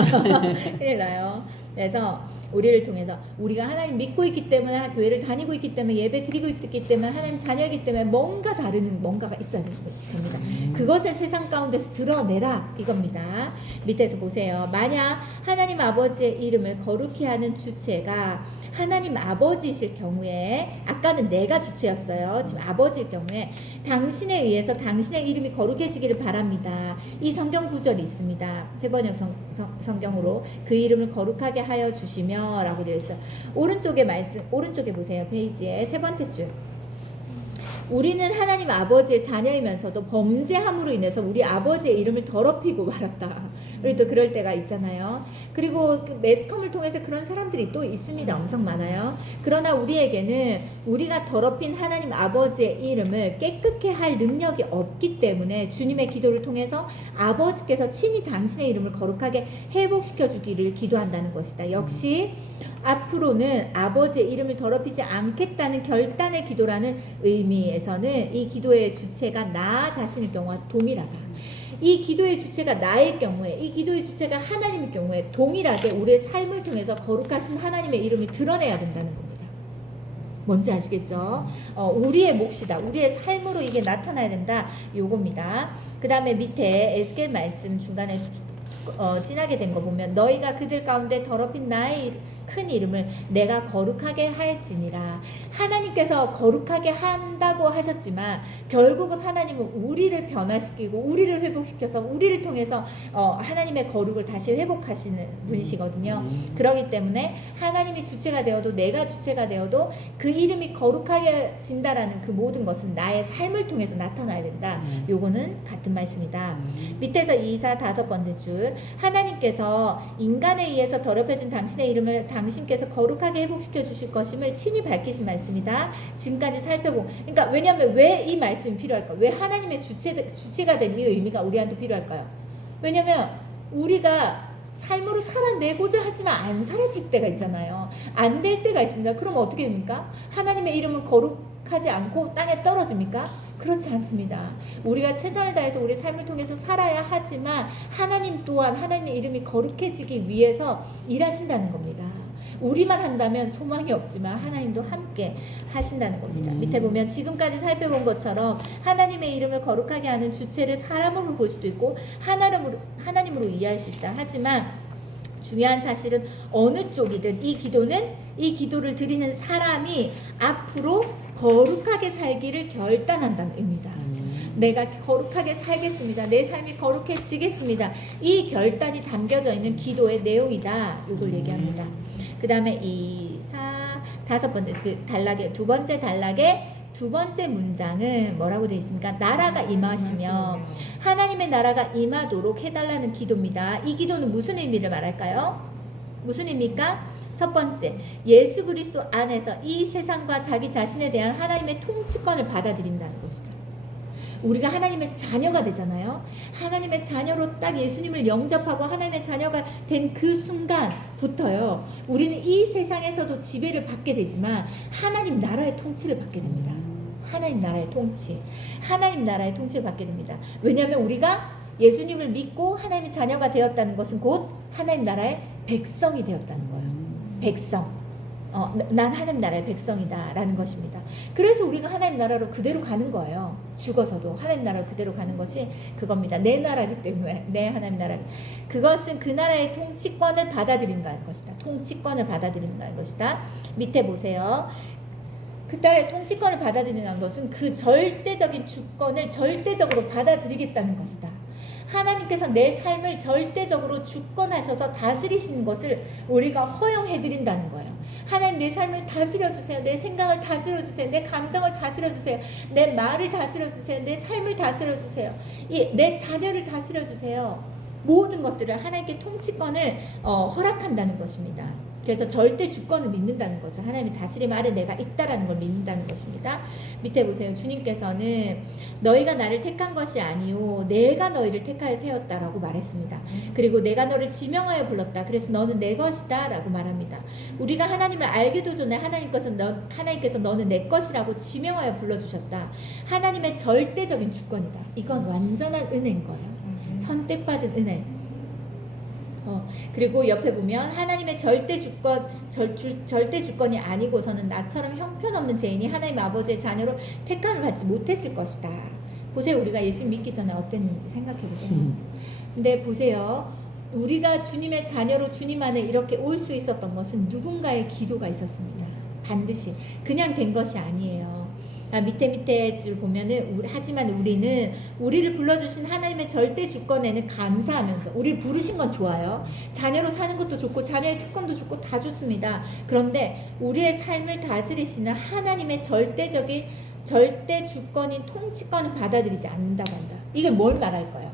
큰일 나요. 그래서 우리를 통해서 우리가 하나님 믿고 있기 때문에 교회를 다니고 있기 때문에 예배 드리고 있기 때문에 하나님 자녀이기 때문에 뭔가 다른 뭔가가 있어야 됩니다. 그것을 세상 가운데서 드러내라 이겁니다. 밑에서 보세요. 만약 하나님 아버지의 이름을 거룩히 하는 주체가 하나님 아버지이실 경우에, 아까는 내가 주체였어요. 지금 아버지일 경우에 당신에 의해서 당신의 이름이 거룩해지기를 바랍니다. 이 성경 구절이 있습니다. 세번역 성경으로 그 이름을 거룩하게 하여 주시며 라고 되어 있어요. 오른쪽에 보세요. 페이지에 세 번째 줄. 우리는 하나님 아버지의 자녀이면서도 범죄함으로 인해서 우리 아버지의 이름을 더럽히고 말았다. 우리 또 그럴 때가 있잖아요. 그리고 그 매스컴을 통해서 그런 사람들이 또 있습니다. 엄청 많아요. 그러나 우리에게는 우리가 더럽힌 하나님 아버지의 이름을 깨끗게 할 능력이 없기 때문에 주님의 기도를 통해서 아버지께서 친히 당신의 이름을 거룩하게 회복시켜 주기를 기도한다는 것이다. 역시 앞으로는 아버지의 이름을 더럽히지 않겠다는 결단의 기도라는 의미에서는 이 기도의 주체가 나 자신일 경우와 동일하다. 이 기도의 주체가 나일 경우에, 이 기도의 주체가 하나님일 경우에 동일하게 우리의 삶을 통해서 거룩하신 하나님의 이름을 드러내야 된다는 겁니다. 뭔지 아시겠죠? 우리의 몫이다. 우리의 삶으로 이게 나타나야 된다. 요겁니다. 그 다음에 밑에 에스겔 말씀 중간에 진하게 된 거 보면 너희가 그들 가운데 더럽힌 나의 큰 이름을 내가 거룩하게 할지니라. 하나님께서 거룩하게 한다고 하셨지만 결국은 하나님은 우리를 변화시키고 우리를 회복시켜서 우리를 통해서 하나님의 거룩을 다시 회복하시는 분이시거든요. 그렇기 때문에 하나님이 주체가 되어도 내가 주체가 되어도 그 이름이 거룩하게 진다라는 그 모든 것은 나의 삶을 통해서 나타나야 된다. 요거는 같은 말씀이다. 밑에서 2, 4, 5번째 줄 하나님께서 인간에 의해서 더럽혀진 당신의 이름을 당신께서 거룩하게 회복시켜 주실 것임을 친히 밝히신 말씀이다. 지금까지 살펴본 그러니까 왜냐하면 왜 이 말씀이 필요할까? 왜 하나님의 주체가 된 이 의미가 우리한테 필요할까요? 왜냐하면 우리가 삶으로 살아내고자 하지만 안 살아질 때가 있잖아요. 안 될 때가 있습니다. 그럼 어떻게 됩니까? 하나님의 이름은 거룩하지 않고 땅에 떨어집니까? 그렇지 않습니다. 우리가 최선을 다해서 우리 삶을 통해서 살아야 하지만 하나님 또한 하나님의 이름이 거룩해지기 위해서 일하신다는 겁니다. 우리만 한다면 소망이 없지만 하나님도 함께 하신다는 겁니다. 밑에 보면 지금까지 살펴본 것처럼 하나님의 이름을 거룩하게 하는 주체를 사람으로 볼 수도 있고 하나님으로 이해할 수 있다. 하지만 중요한 사실은 어느 쪽이든 이 기도를 드리는 사람이 앞으로 거룩하게 살기를 결단한다는 의미다. 내가 거룩하게 살겠습니다. 내 삶이 거룩해지겠습니다. 이 결단이 담겨져 있는 기도의 내용이다. 이걸 얘기합니다. 그 다음에 2, 4, 5번째 두 번째 단락의 두 번째 문장은 뭐라고 되어 있습니까? 나라가 임하시며 하나님의 나라가 임하도록 해달라는 기도입니다. 이 기도는 무슨 의미를 말할까요? 무슨 의미입니까? 첫 번째, 예수 그리스도 안에서 이 세상과 자기 자신에 대한 하나님의 통치권을 받아들인다는 것이다. 우리가 하나님의 자녀가 되잖아요. 하나님의 자녀로 딱 예수님을 영접하고 하나님의 자녀가 된 그 순간부터요, 우리는 이 세상에서도 지배를 받게 되지만 하나님 나라의 통치를 받게 됩니다. 하나님 나라의 통치를 받게 됩니다. 왜냐하면 우리가 예수님을 믿고 하나님의 자녀가 되었다는 것은 곧 하나님 나라의 백성이 되었다는 거예요. 백성. 난 하나님 나라의 백성이다 라는 것입니다. 그래서 우리가 하나님 나라로 그대로 가는 거예요. 죽어서도 하나님 나라로 그대로 가는 것이 그겁니다. 내 나라이기 때문에 내 하나님 나라. 그것은 그 나라의 통치권을 받아들인다는 것이다. 통치권을 받아들인다는 것이다. 밑에 보세요. 그 나라의 통치권을 받아들이는 것은 그 절대적인 주권을 절대적으로 받아들이겠다는 것이다. 하나님께서 내 삶을 절대적으로 주권하셔서 다스리시는 것을 우리가 허용해드린다는 거예요. 하나님 내 삶을 다스려주세요. 내 생각을 다스려주세요. 내 감정을 다스려주세요. 내 말을 다스려주세요. 내 삶을 다스려주세요. 내 자녀를 다스려주세요. 모든 것들을 하나님께 통치권을 허락한다는 것입니다. 그래서 절대 주권을 믿는다는 거죠. 하나님이 다스림 아래 내가 있다라는 걸 믿는다는 것입니다. 밑에 보세요. 주님께서는 너희가 나를 택한 것이 아니요 내가 너희를 택하여 세웠다라고 말했습니다. 그리고 내가 너를 지명하여 불렀다. 그래서 너는 내 것이다 라고 말합니다. 우리가 하나님을 알기도 전에 하나님께서 너는 내 것이라고 지명하여 불러주셨다. 하나님의 절대적인 주권이다. 이건 완전한 은혜인 거예요. 선택받은 은혜. 그리고 옆에 보면 하나님의 절대 주권이 아니고서는 나처럼 형편없는 죄인이 하나님 아버지의 자녀로 택함을 받지 못했을 것이다. 보세요. 우리가 예수 믿기 전에 어땠는지 생각해 보세요. 근데 보세요. 우리가 주님의 자녀로 주님 안에 이렇게 올 수 있었던 것은 누군가의 기도가 있었습니다. 반드시 그냥 된 것이 아니에요. 밑에 줄 보면은 하지만 우리는 우리를 불러주신 하나님의 절대 주권에는 감사하면서 우리를 부르신 건 좋아요. 자녀로 사는 것도 좋고 자녀의 특권도 좋고 다 좋습니다. 그런데 우리의 삶을 다스리시는 하나님의 절대 주권인 통치권을 받아들이지 않는다고 한다. 이게 뭘 말할까요?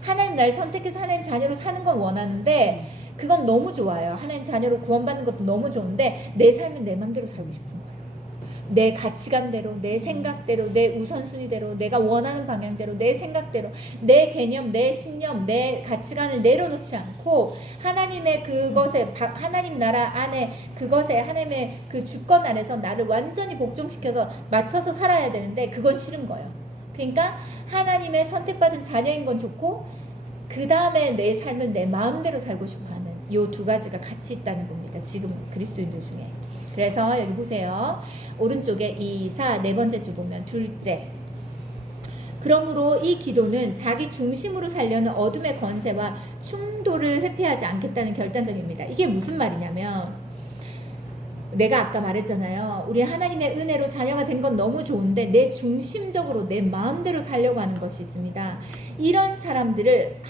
하나님 날 선택해서 하나님 자녀로 사는 건 원하는데 그건 너무 좋아요. 하나님 자녀로 구원받는 것도 너무 좋은데 내 삶은 내 맘대로 살고 싶은 거예요. 내 가치관대로, 내 생각대로, 내 우선순위대로, 내가 원하는 방향대로, 내 생각대로, 내 개념, 내 신념, 내 가치관을 내려놓지 않고 하나님의 그것에, 하나님 나라 안에 그것에, 하나님의 그 주권 안에서 나를 완전히 복종시켜서 맞춰서 살아야 되는데 그건 싫은 거예요. 그러니까 하나님의 선택받은 자녀인 건 좋고 그 다음에 내 삶은 내 마음대로 살고 싶어하는 이 두 가지가 같이 있다는 겁니다. 지금 그리스도인들 중에. 그래서 여기 보세요. 오른쪽에 2, 4, 네 번째 줄 보면 둘째. 그러므로 이 기도는 자기 중심으로 살려는 어둠의 권세와 충돌을 회피하지 않겠다는 결단적입니다. 이게 무슨 말이냐면 내가 아까 말했잖아요. 우리 하나님의 은혜로 자녀가 된 건 너무 좋은데 내 중심적으로 내 마음대로 살려고 하는 것이 있습니다. 이런 사람들을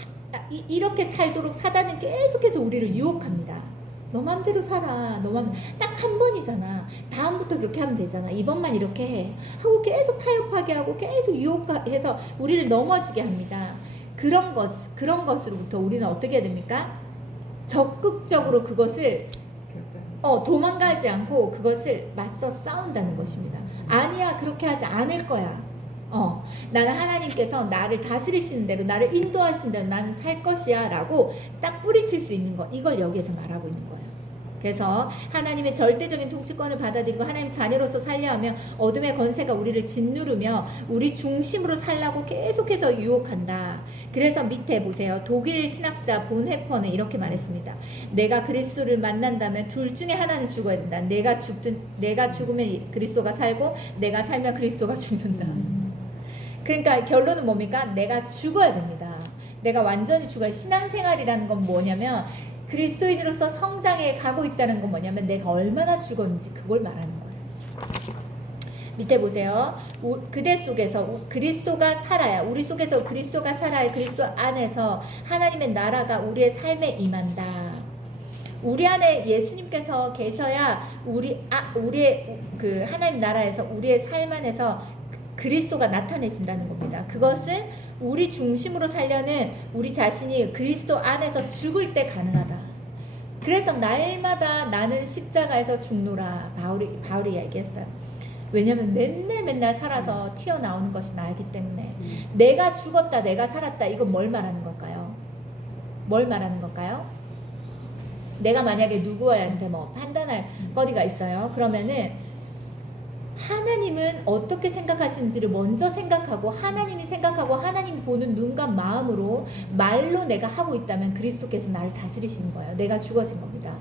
이렇게 살도록 사단은 계속해서 우리를 유혹합니다. 너 맘대로 살아. 너 맘, 딱 한 번이잖아. 다음부터 그렇게 하면 되잖아. 이번만 이렇게 해. 하고 계속 타협하게 하고 계속 유혹해서 우리를 넘어지게 합니다. 그런 것으로부터 우리는 어떻게 해야 됩니까? 적극적으로 그것을 도망가지 않고 그것을 맞서 싸운다는 것입니다. 아니야, 그렇게 하지 않을 거야. 나는 하나님께서 나를 다스리시는 대로, 나를 인도하시는 대로 나는 살 것이야 라고 딱 뿌리칠 수 있는 거, 이걸 여기에서 말하고 있는 거예요. 그래서 하나님의 절대적인 통치권을 받아들이고 하나님 자녀로서 살려 하면 어둠의 권세가 우리를 짓누르며 우리 중심으로 살라고 계속해서 유혹한다. 그래서 밑에 보세요. 독일 신학자 본회퍼는 이렇게 말했습니다. 내가 그리스도를 만난다면 둘 중에 하나는 죽어야 된다. 내가 죽으면 그리스도가 살고 내가 살면 그리스도가 죽는다. 그러니까 결론은 뭡니까? 내가 죽어야 됩니다. 내가 완전히 죽어야. 신앙생활이라는 건 뭐냐면 그리스도인으로서 성장해 가고 있다는 건 뭐냐면 내가 얼마나 죽었는지 그걸 말하는 거예요. 밑에 보세요. 그대 속에서 그리스도가 살아야, 우리 속에서 그리스도가 살아야 그리스도 안에서 하나님의 나라가 우리의 삶에 임한다. 우리 안에 예수님께서 계셔야 우리의 그 하나님 나라에서 우리의 삶 안에서 그리스도가 나타내신다는 겁니다. 그것은 우리 중심으로 살려는 우리 자신이 그리스도 안에서 죽을 때 가능하다. 그래서 날마다 나는 십자가에서 죽노라 바울이 얘기했어요. 왜냐하면 맨날 살아서 튀어나오는 것이 나이기 때문에 내가 죽었다 내가 살았다 이건 뭘 말하는 걸까요? 뭘 말하는 걸까요? 내가 만약에 누구한테 판단할 거리가 있어요. 그러면은 하나님은 어떻게 생각하시는지를 먼저 생각하고 하나님이 생각하고 하나님이 보는 눈과 마음으로 말로 내가 하고 있다면 그리스도께서 나를 다스리시는 거예요. 내가 죽어진 겁니다.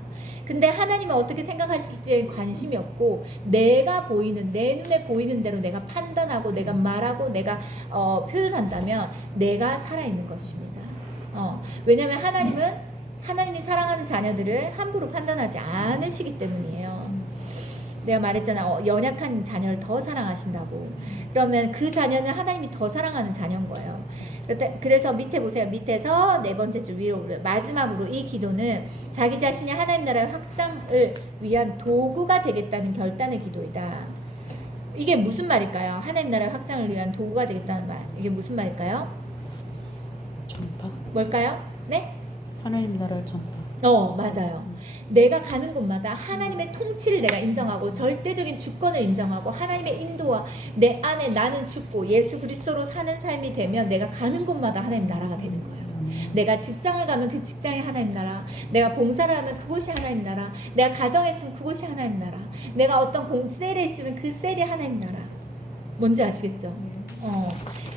근데 하나님은 어떻게 생각하실지에 관심이 없고 내가 보이는 내 눈에 보이는 대로 내가 판단하고 내가 말하고 내가 표현한다면 내가 살아있는 것입니다. 왜냐하면 하나님이 사랑하는 자녀들을 함부로 판단하지 않으시기 때문이에요. 내가 말했잖아. 연약한 자녀를 더 사랑하신다고. 그러면 그 자녀는 하나님이 더 사랑하는 자녀인 거예요. 그래서 밑에 보세요. 밑에서 네 번째 줄 위로 마지막으로 이 기도는 자기 자신이 하나님 나라의 확장을 위한 도구가 되겠다는 결단의 기도이다. 이게 무슨 말일까요? 하나님 나라의 확장을 위한 도구가 되겠다는 말. 이게 무슨 말일까요? 전파. 뭘까요? 네? 하나님 나라 전파. 맞아요. 내가 가는 곳마다 하나님의 통치를 내가 인정하고 절대적인 주권을 인정하고 하나님의 인도와 내 안에 나는 죽고 예수 그리스도로 사는 삶이 되면 내가 가는 곳마다 하나님 나라가 되는 거예요. 내가 직장을 가면 그 직장이 하나님 나라, 내가 봉사를 하면 그곳이 하나님 나라, 내가 가정에 있으면 그곳이 하나님 나라, 내가 어떤 셀에 있으면 그 셀이 하나님 나라. 뭔지 아시겠죠?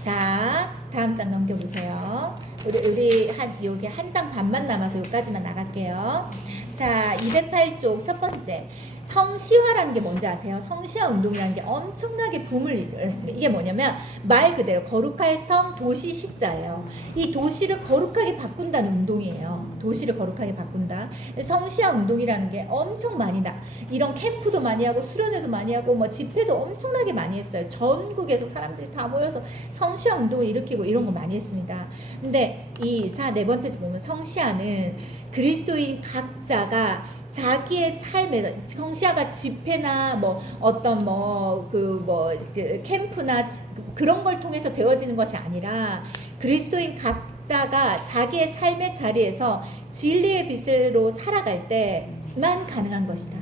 자, 다음 장 넘겨보세요. 우리 여기 한 장 반만 남아서 여기까지만 나갈게요. 자, 208쪽 첫 번째. 성시화라는 게 뭔지 아세요? 성시화 운동이라는 게 엄청나게 붐을 일으켰습니다. 이게 뭐냐면 말 그대로 거룩할 성 도시 시자예요. 이 도시를 거룩하게 바꾼다는 운동이에요. 도시를 거룩하게 바꾼다. 성시화 운동이라는 게 엄청 많이 이런 캠프도 많이 하고 수련회도 많이 하고 집회도 엄청나게 많이 했어요. 전국에서 사람들이 다 모여서 성시화 운동을 일으키고 이런 거 많이 했습니다. 근데 네 번째 보면 성시화는 그리스도인 각자가 자기의 삶에 성시화가 집회나 어떤 캠프나 그런 걸 통해서 되어지는 것이 아니라 그리스도인 각자가 자기의 삶의 자리에서 진리의 빛으로 살아갈 때만 가능한 것이다.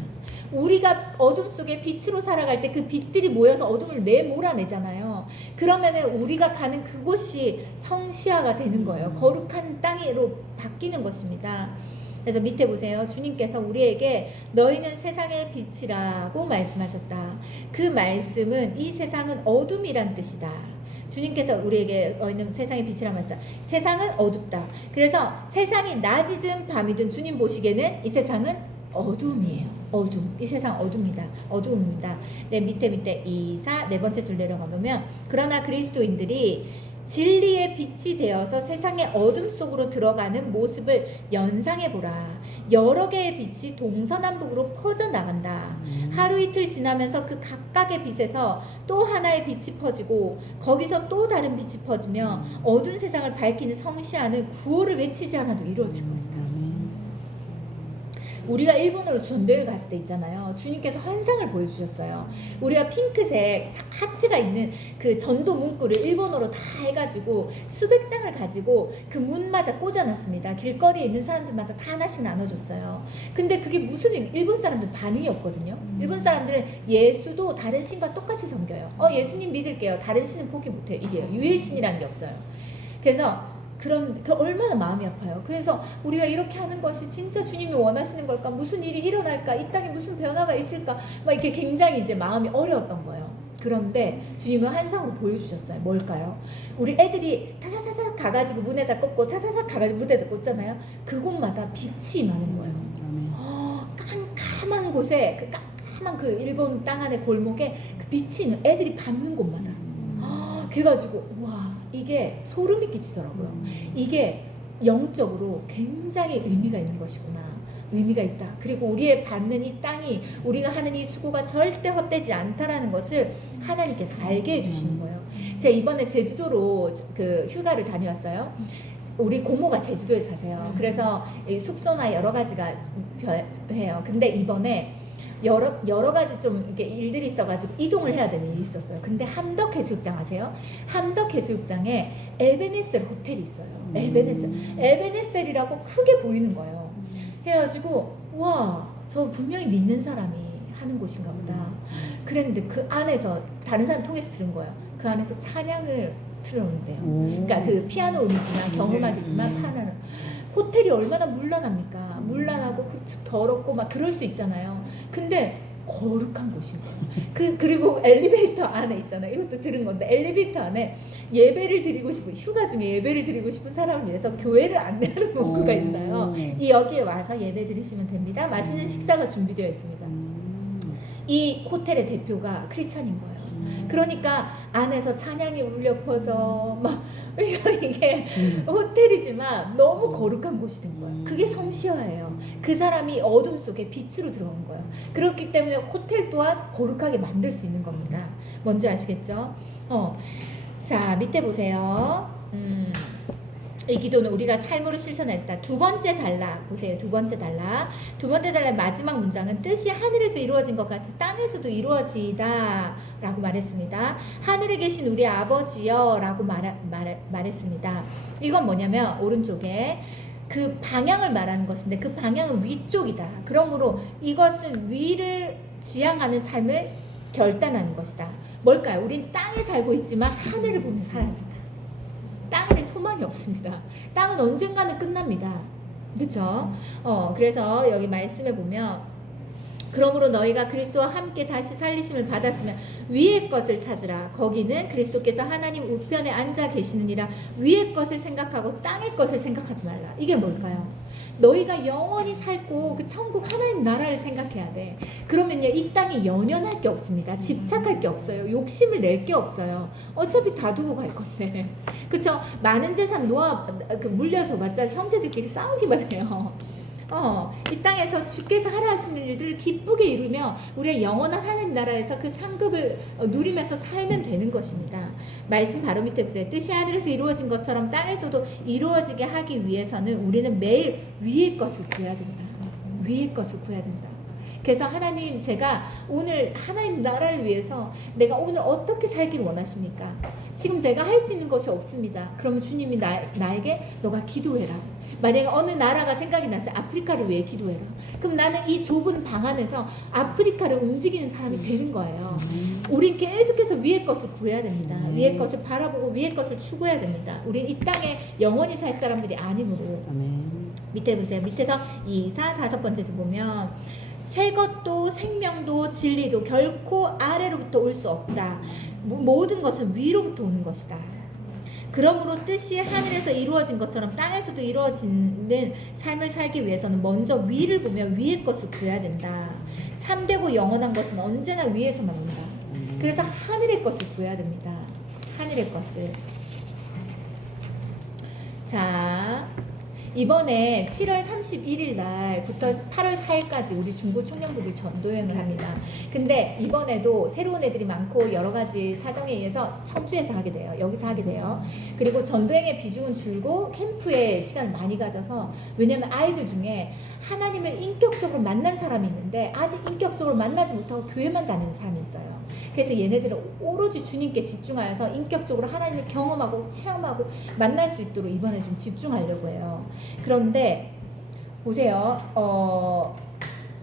우리가 어둠 속에 빛으로 살아갈 때 그 빛들이 모여서 어둠을 몰아내잖아요. 그러면은 우리가 가는 그곳이 성시아가 되는 거예요. 거룩한 땅으로 바뀌는 것입니다. 그래서 밑에 보세요. 주님께서 우리에게 너희는 세상의 빛이라고 말씀하셨다. 그 말씀은 이 세상은 어둠이란 뜻이다. 주님께서 우리에게 너희는 세상의 빛이란 말이다. 세상은 어둡다. 그래서 세상이 낮이든 밤이든 주님 보시기에는 이 세상은 어둠이에요. 어둠. 이 세상 어둠이다. 어두움입니다. 네, 밑에 2, 4, 네 번째 줄 내려가 보면 그러나 그리스도인들이 진리의 빛이 되어서 세상의 어둠 속으로 들어가는 모습을 연상해 보라. 여러 개의 빛이 동서남북으로 퍼져나간다. 하루 이틀 지나면서 그 각각의 빛에서 또 하나의 빛이 퍼지고 거기서 또 다른 빛이 퍼지며 어두운 세상을 밝히는 성시아는 구호를 외치지 않아도 이루어질 것이다. 우리가 일본으로 전도회 갔을 때 있잖아요. 주님께서 환상을 보여주셨어요. 우리가 핑크색 하트가 있는 그 전도 문구를 일본어로 다 해가지고 수백 장을 가지고 그 문마다 꽂아놨습니다. 길거리에 있는 사람들마다 다 하나씩 나눠줬어요. 근데 그게 무슨 일본 사람들 반응이 없거든요. 일본 사람들은 예수도 다른 신과 똑같이 섬겨요. 예수님 믿을게요. 다른 신은 포기 못해요. 이게요. 유일신이라는 게 없어요. 그래서 얼마나 마음이 아파요. 그래서 우리가 이렇게 하는 것이 진짜 주님이 원하시는 걸까? 무슨 일이 일어날까? 이 땅에 무슨 변화가 있을까? 막 이렇게 굉장히 이제 마음이 어려웠던 거예요. 그런데 주님은 환상으로 보여주셨어요. 뭘까요? 우리 애들이 타타타타 가가지고 문에다 꽂고 타타타 가가지고 문에다 꽂잖아요. 그곳마다 빛이 임하는 거예요. 깜깜한 곳에 그 깜깜한 그 일본 땅 안에 골목에 그 빛이 있는 애들이 밟는 곳마다. 그래가지고 와 이게 소름이 끼치더라고요. 이게 영적으로 굉장히 의미가 있는 것이구나. 의미가 있다. 그리고 우리의 받는 이 땅이 우리가 하는 이 수고가 절대 헛되지 않다라는 것을 하나님께서 알게 해주시는 거예요. 제가 이번에 제주도로 그 휴가를 다녀왔어요. 우리 고모가 제주도에 사세요. 그래서 숙소나 여러 가지가 해요. 근데 이번에 여러 가지 좀 이렇게 일들이 있어가지고 이동을 해야 되는 일이 있었어요. 근데 함덕 해수욕장 아세요? 함덕 해수욕장에 에베네셀 호텔이 있어요. 에베네셀이라고 크게 보이는 거예요. 해가지고 와, 저 분명히 믿는 사람이 하는 곳인가 보다. 그랬는데 그 안에서 다른 사람 통해서 들은 거예요. 그 안에서 찬양을 틀어놓는데요. 그러니까 그 피아노 음이지만 경음악이지만 파나는 호텔이 얼마나 문란합니까? 문란하고 더럽고 막 그럴 수 있잖아요. 근데 거룩한 곳인 거예요. 그리고 엘리베이터 안에 있잖아요. 이것도 들은 건데 엘리베이터 안에 예배를 드리고 싶은 휴가 중에 예배를 드리고 싶은 사람을 위해서 교회를 안내하는 문구가 있어요. 여기에 와서 예배 드리시면 됩니다. 맛있는 식사가 준비되어 있습니다. 이 호텔의 대표가 크리스찬인 거예요. 그러니까 안에서 찬양이 울려 퍼져 막 이게 호텔이지만 너무 거룩한 곳이 된 거예요. 그게 성시화예요. 그 사람이 어둠 속에 빛으로 들어온 거예요. 그렇기 때문에 호텔 또한 거룩하게 만들 수 있는 겁니다. 뭔지 아시겠죠? 자, 밑에 보세요. 이 기도는 우리가 삶으로 실천했다. 두 번째 단락 보세요. 두 번째 단락 마지막 문장은 뜻이 하늘에서 이루어진 것 같이 땅에서도 이루어지다 라고 말했습니다. 하늘에 계신 우리 아버지여 라고 말했습니다. 이건 뭐냐면 오른쪽에 그 방향을 말하는 것인데 그 방향은 위쪽이다. 그러므로 이것은 위를 지향하는 삶을 결단하는 것이다. 뭘까요? 우린 땅에 살고 있지만 하늘을 보며 살아야 된다. 땅에는 소망이 없습니다. 땅은 언젠가는 끝납니다. 그렇죠? 그래서 여기 말씀에 보면 그러므로 너희가 그리스도와 함께 다시 살리심을 받았으면 위의 것을 찾으라. 거기는 그리스도께서 하나님 우편에 앉아 계시느니라. 위의 것을 생각하고 땅의 것을 생각하지 말라. 이게 뭘까요? 너희가 영원히 살고 그 천국 하나님 나라를 생각해야 돼. 그러면요 이 땅에 연연할 게 없습니다. 집착할 게 없어요. 욕심을 낼 게 없어요. 어차피 다 두고 갈 건데. 그쵸? 많은 재산 물려줘봤자 형제들끼리 싸우기만 해요. 이 땅에서 주께서 하라 하시는 일들을 기쁘게 이루며 우리의 영원한 하나님 나라에서 그 상급을 누리면서 살면 되는 것입니다. 말씀 바로 밑에 보세요. 뜻이 하늘에서 이루어진 것처럼 땅에서도 이루어지게 하기 위해서는 우리는 매일 위의 것을 구해야 된다. 위의 것을 구해야 된다. 그래서 하나님, 제가 오늘 하나님 나라를 위해서 내가 오늘 어떻게 살길 원하십니까? 지금 내가 할 수 있는 것이 없습니다. 그러면 주님이 나에게 너가 기도해라. 만약에 어느 나라가 생각이 났어요. 아프리카를 위해 기도해라. 그럼 나는 이 좁은 방 안에서 아프리카를 움직이는 사람이 되는 거예요. 우린 계속해서 위의 것을 구해야 됩니다. 위의 것을 바라보고 위의 것을 추구해야 됩니다. 우린 이 땅에 영원히 살 사람들이 아니므로. 아멘. 밑에 보세요. 밑에서 2, 4, 5번째 보면 새 것도 생명도 진리도 결코 아래로부터 올 수 없다. 모든 것은 위로부터 오는 것이다. 그러므로 뜻이 하늘에서 이루어진 것처럼 땅에서도 이루어지는 삶을 살기 위해서는 먼저 위를 보며 위의 것을 구해야 된다. 참되고 영원한 것은 언제나 위에서만 온다. 그래서 하늘의 것을 구해야 됩니다. 하늘의 것을. 자, 이번에 7월 31일 날부터 8월 4일까지 우리 중고 청년부들이 전도여행을 합니다. 근데 이번에도 새로운 애들이 많고 여러 가지 사정에 의해서 청주에서 하게 돼요. 여기서 하게 돼요. 그리고 전도여행의 비중은 줄고 캠프에 시간을 많이 가져서, 왜냐면 아이들 중에 하나님을 인격적으로 만난 사람이 있는데 아직 인격적으로 만나지 못하고 교회만 다니는 사람이 있어요. 그래서 얘네들은 오로지 주님께 집중하여서 인격적으로 하나님을 경험하고 체험하고 만날 수 있도록 이번에 좀 집중하려고 해요. 그런데 보세요.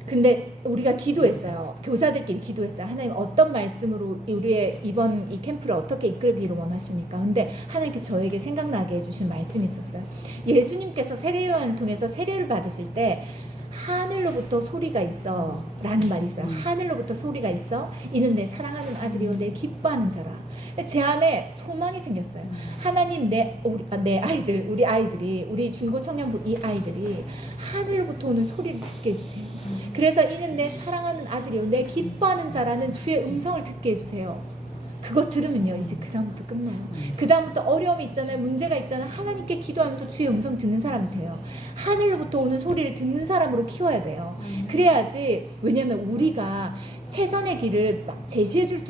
근데 우리가 기도했어요. 교사들끼리 기도했어요. 하나님 어떤 말씀으로 우리의 이번 이 캠프를 어떻게 이끌기를 원하십니까? 근데 하나님께서 저에게 생각나게 해주신 말씀이 있었어요. 예수님께서 세례요한을 통해서 세례를 받으실 때 하늘로부터 소리가 있어 라는 말이 있어요. 하늘로부터 소리가 있어. 이는 내 사랑하는 아들이요 내 기뻐하는 자라. 제 안에 소망이 생겼어요. 하나님 내 아이들, 우리 아이들이, 우리 중고 청년부 이 아이들이 하늘로부터 오는 소리를 듣게 해주세요. 그래서 이는 내 사랑하는 아들이요 내 기뻐하는 자라는 주의 음성을 듣게 해주세요. 그거 들으면요 이제 그 다음부터 끝나요. 그 다음부터 어려움이 있잖아요. 문제가 있잖아요. 하나님께 기도하면서 주의 음성 듣는 사람이 돼요. 하늘로부터 오는 소리를 듣는 사람으로 키워야 돼요. 그래야지. 왜냐면 우리가 최선의 길을 막 제시해 줄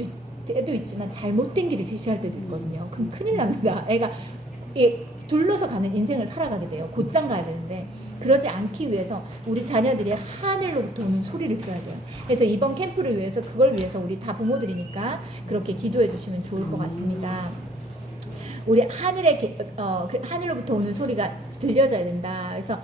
때도 있지만 잘못된 길을 제시할 때도 있거든요. 그럼 큰일 납니다. 애가 둘러서 가는 인생을 살아가게 돼요. 곧장 가야 되는데 그러지 않기 위해서 우리 자녀들이 하늘로부터 오는 소리를 들어야 돼요. 그래서 이번 캠프를 위해서, 그걸 위해서 우리 다 부모들이니까 그렇게 기도해 주시면 좋을 것 같습니다. 우리 하늘로부터 오는 소리가 들려져야 된다. 그래서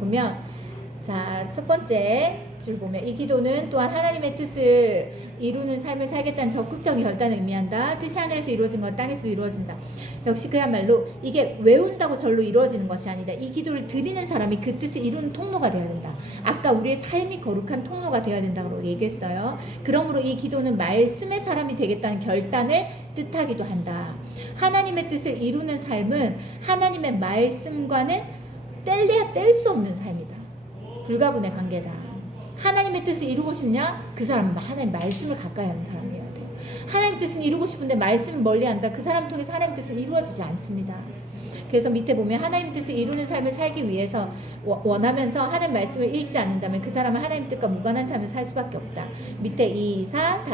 보면 자, 첫 번째 줄 보면 이 기도는 또한 하나님의 뜻을 이루는 삶을 살겠다는 적극적인 결단을 의미한다. 뜻이 하늘에서 이루어진 건 땅에서 이루어진다. 역시 그야말로 이게 외운다고 절로 이루어지는 것이 아니다. 이 기도를 드리는 사람이 그 뜻을 이루는 통로가 되어야 된다. 아까 우리의 삶이 거룩한 통로가 되어야 된다고 얘기했어요. 그러므로 이 기도는 말씀의 사람이 되겠다는 결단을 뜻하기도 한다. 하나님의 뜻을 이루는 삶은 하나님의 말씀과는 뗄래야 뗄 수 없는 삶이다. 불가분의 관계다. 하나님의 뜻을 이루고 싶냐? 그 사람은 하나님 말씀을 가까이 하는 사람이어야 돼요. 하나님 뜻은 이루고 싶은데 말씀을 멀리한다. 그 사람 통해서 하나님 뜻은 이루어지지 않습니다. 그래서 밑에 보면 하나님 뜻을 이루는 삶을 살기 위해서 원하면서 하나님 말씀을 읽지 않는다면 그 사람은 하나님 뜻과 무관한 삶을 살 수밖에 없다. 밑에 2, 4,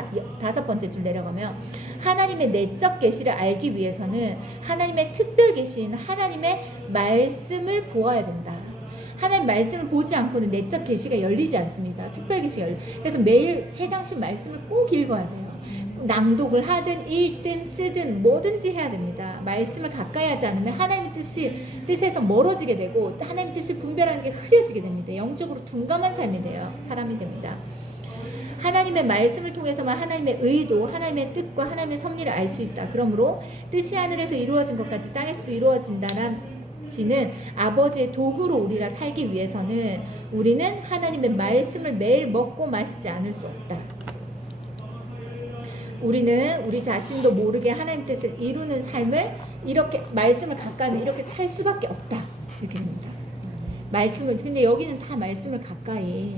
5번째 줄 내려가면 하나님의 내적 계시를 알기 위해서는 하나님의 특별 계시인 하나님의 말씀을 보아야 된다. 하나님 말씀을 보지 않고는 내적 계시가 열리지 않습니다. 특별 계시가 그래서 매일 3장씩 말씀을 꼭 읽어야 돼요. 낭독을 하든 읽든 쓰든 뭐든지 해야 됩니다. 말씀을 가까이 하지 않으면 하나님의 뜻에서 멀어지게 되고 하나님의 뜻을 분별하는 게 흐려지게 됩니다. 영적으로 둔감한 삶이 돼요. 사람이 됩니다. 하나님의 말씀을 통해서만 하나님의 의도, 하나님의 뜻과 하나님의 섭리를 알 수 있다. 그러므로 뜻이 하늘에서 이루어진 것까지 땅에서도 이루어진다는 지는 아버지의 도구로 우리가 살기 위해서는 우리는 하나님의 말씀을 매일 먹고 마시지 않을 수 없다. 우리는 우리 자신도 모르게 하나님 뜻을 이루는 삶을 이렇게 말씀을 가까이 이렇게 살 수밖에 없다. 이렇게 됩니다. 말씀을, 근데 여기는 다 말씀을 가까이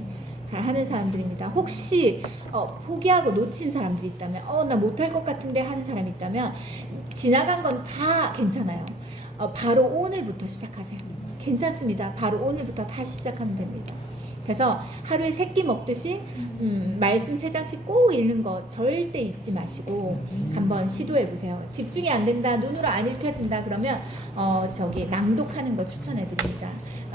잘 하는 사람들입니다. 혹시 포기하고 놓친 사람들이 있다면 나 못할 것 같은데 하는 사람이 있다면 지나간 건 다 괜찮아요. 바로 오늘부터 시작하세요. 괜찮습니다. 바로 오늘부터 다시 시작하면 됩니다. 그래서 하루에 3끼 먹듯이 말씀 3장씩 꼭 읽는 거 절대 잊지 마시고 한번 시도해 보세요. 집중이 안 된다, 눈으로 안 읽혀진다 그러면 저기 낭독하는 거 추천해 드립니다.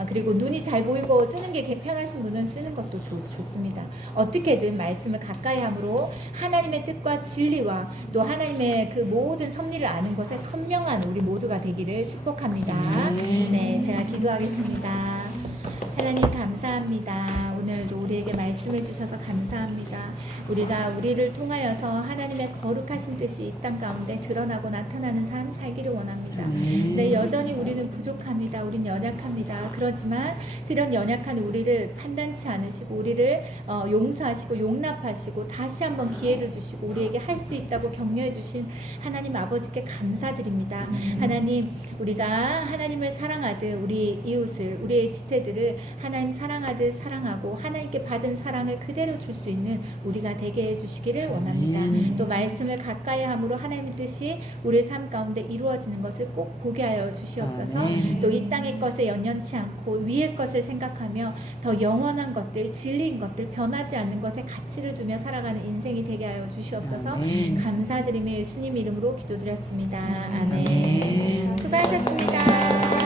그리고 눈이 잘 보이고 쓰는 게 편하신 분은 쓰는 것도 좋습니다. 어떻게든 말씀을 가까이 함으로 하나님의 뜻과 진리와 또 하나님의 그 모든 섭리를 아는 것에 선명한 우리 모두가 되기를 축복합니다. 네, 제가 기도하겠습니다. 하나님 감사합니다. 오늘도 우리에게 말씀해 주셔서 감사합니다. 우리가 우리를 통하여서 하나님의 거룩하신 뜻이 이 땅 가운데 드러나고 나타나는 삶 살기를 원합니다. 네, 여전히 우리는 부족합니다. 우린 연약합니다. 그렇지만 그런 연약한 우리를 판단치 않으시고 우리를 용서하시고 용납하시고 다시 한번 기회를 주시고 우리에게 할 수 있다고 격려해 주신 하나님 아버지께 감사드립니다. 하나님, 우리가 하나님을 사랑하듯 우리 이웃을, 우리의 지체들을 하나님 사랑하듯 사랑하고 하나님께 받은 사랑을 그대로 줄 수 있는 우리가 되게 해주시기를 원합니다. 또 말씀을 가까이 함으로 하나님의 뜻이 우리의 삶 가운데 이루어지는 것을 꼭 보게 하여 주시옵소서. 또 이 땅의 것에 연연치 않고 위의 것을 생각하며 더 영원한 것들, 진리인 것들, 변하지 않는 것에 가치를 두며 살아가는 인생이 되게 하여 주시옵소서. 감사드리며 예수님 이름으로 기도드렸습니다. 아멘. 수고하셨습니다.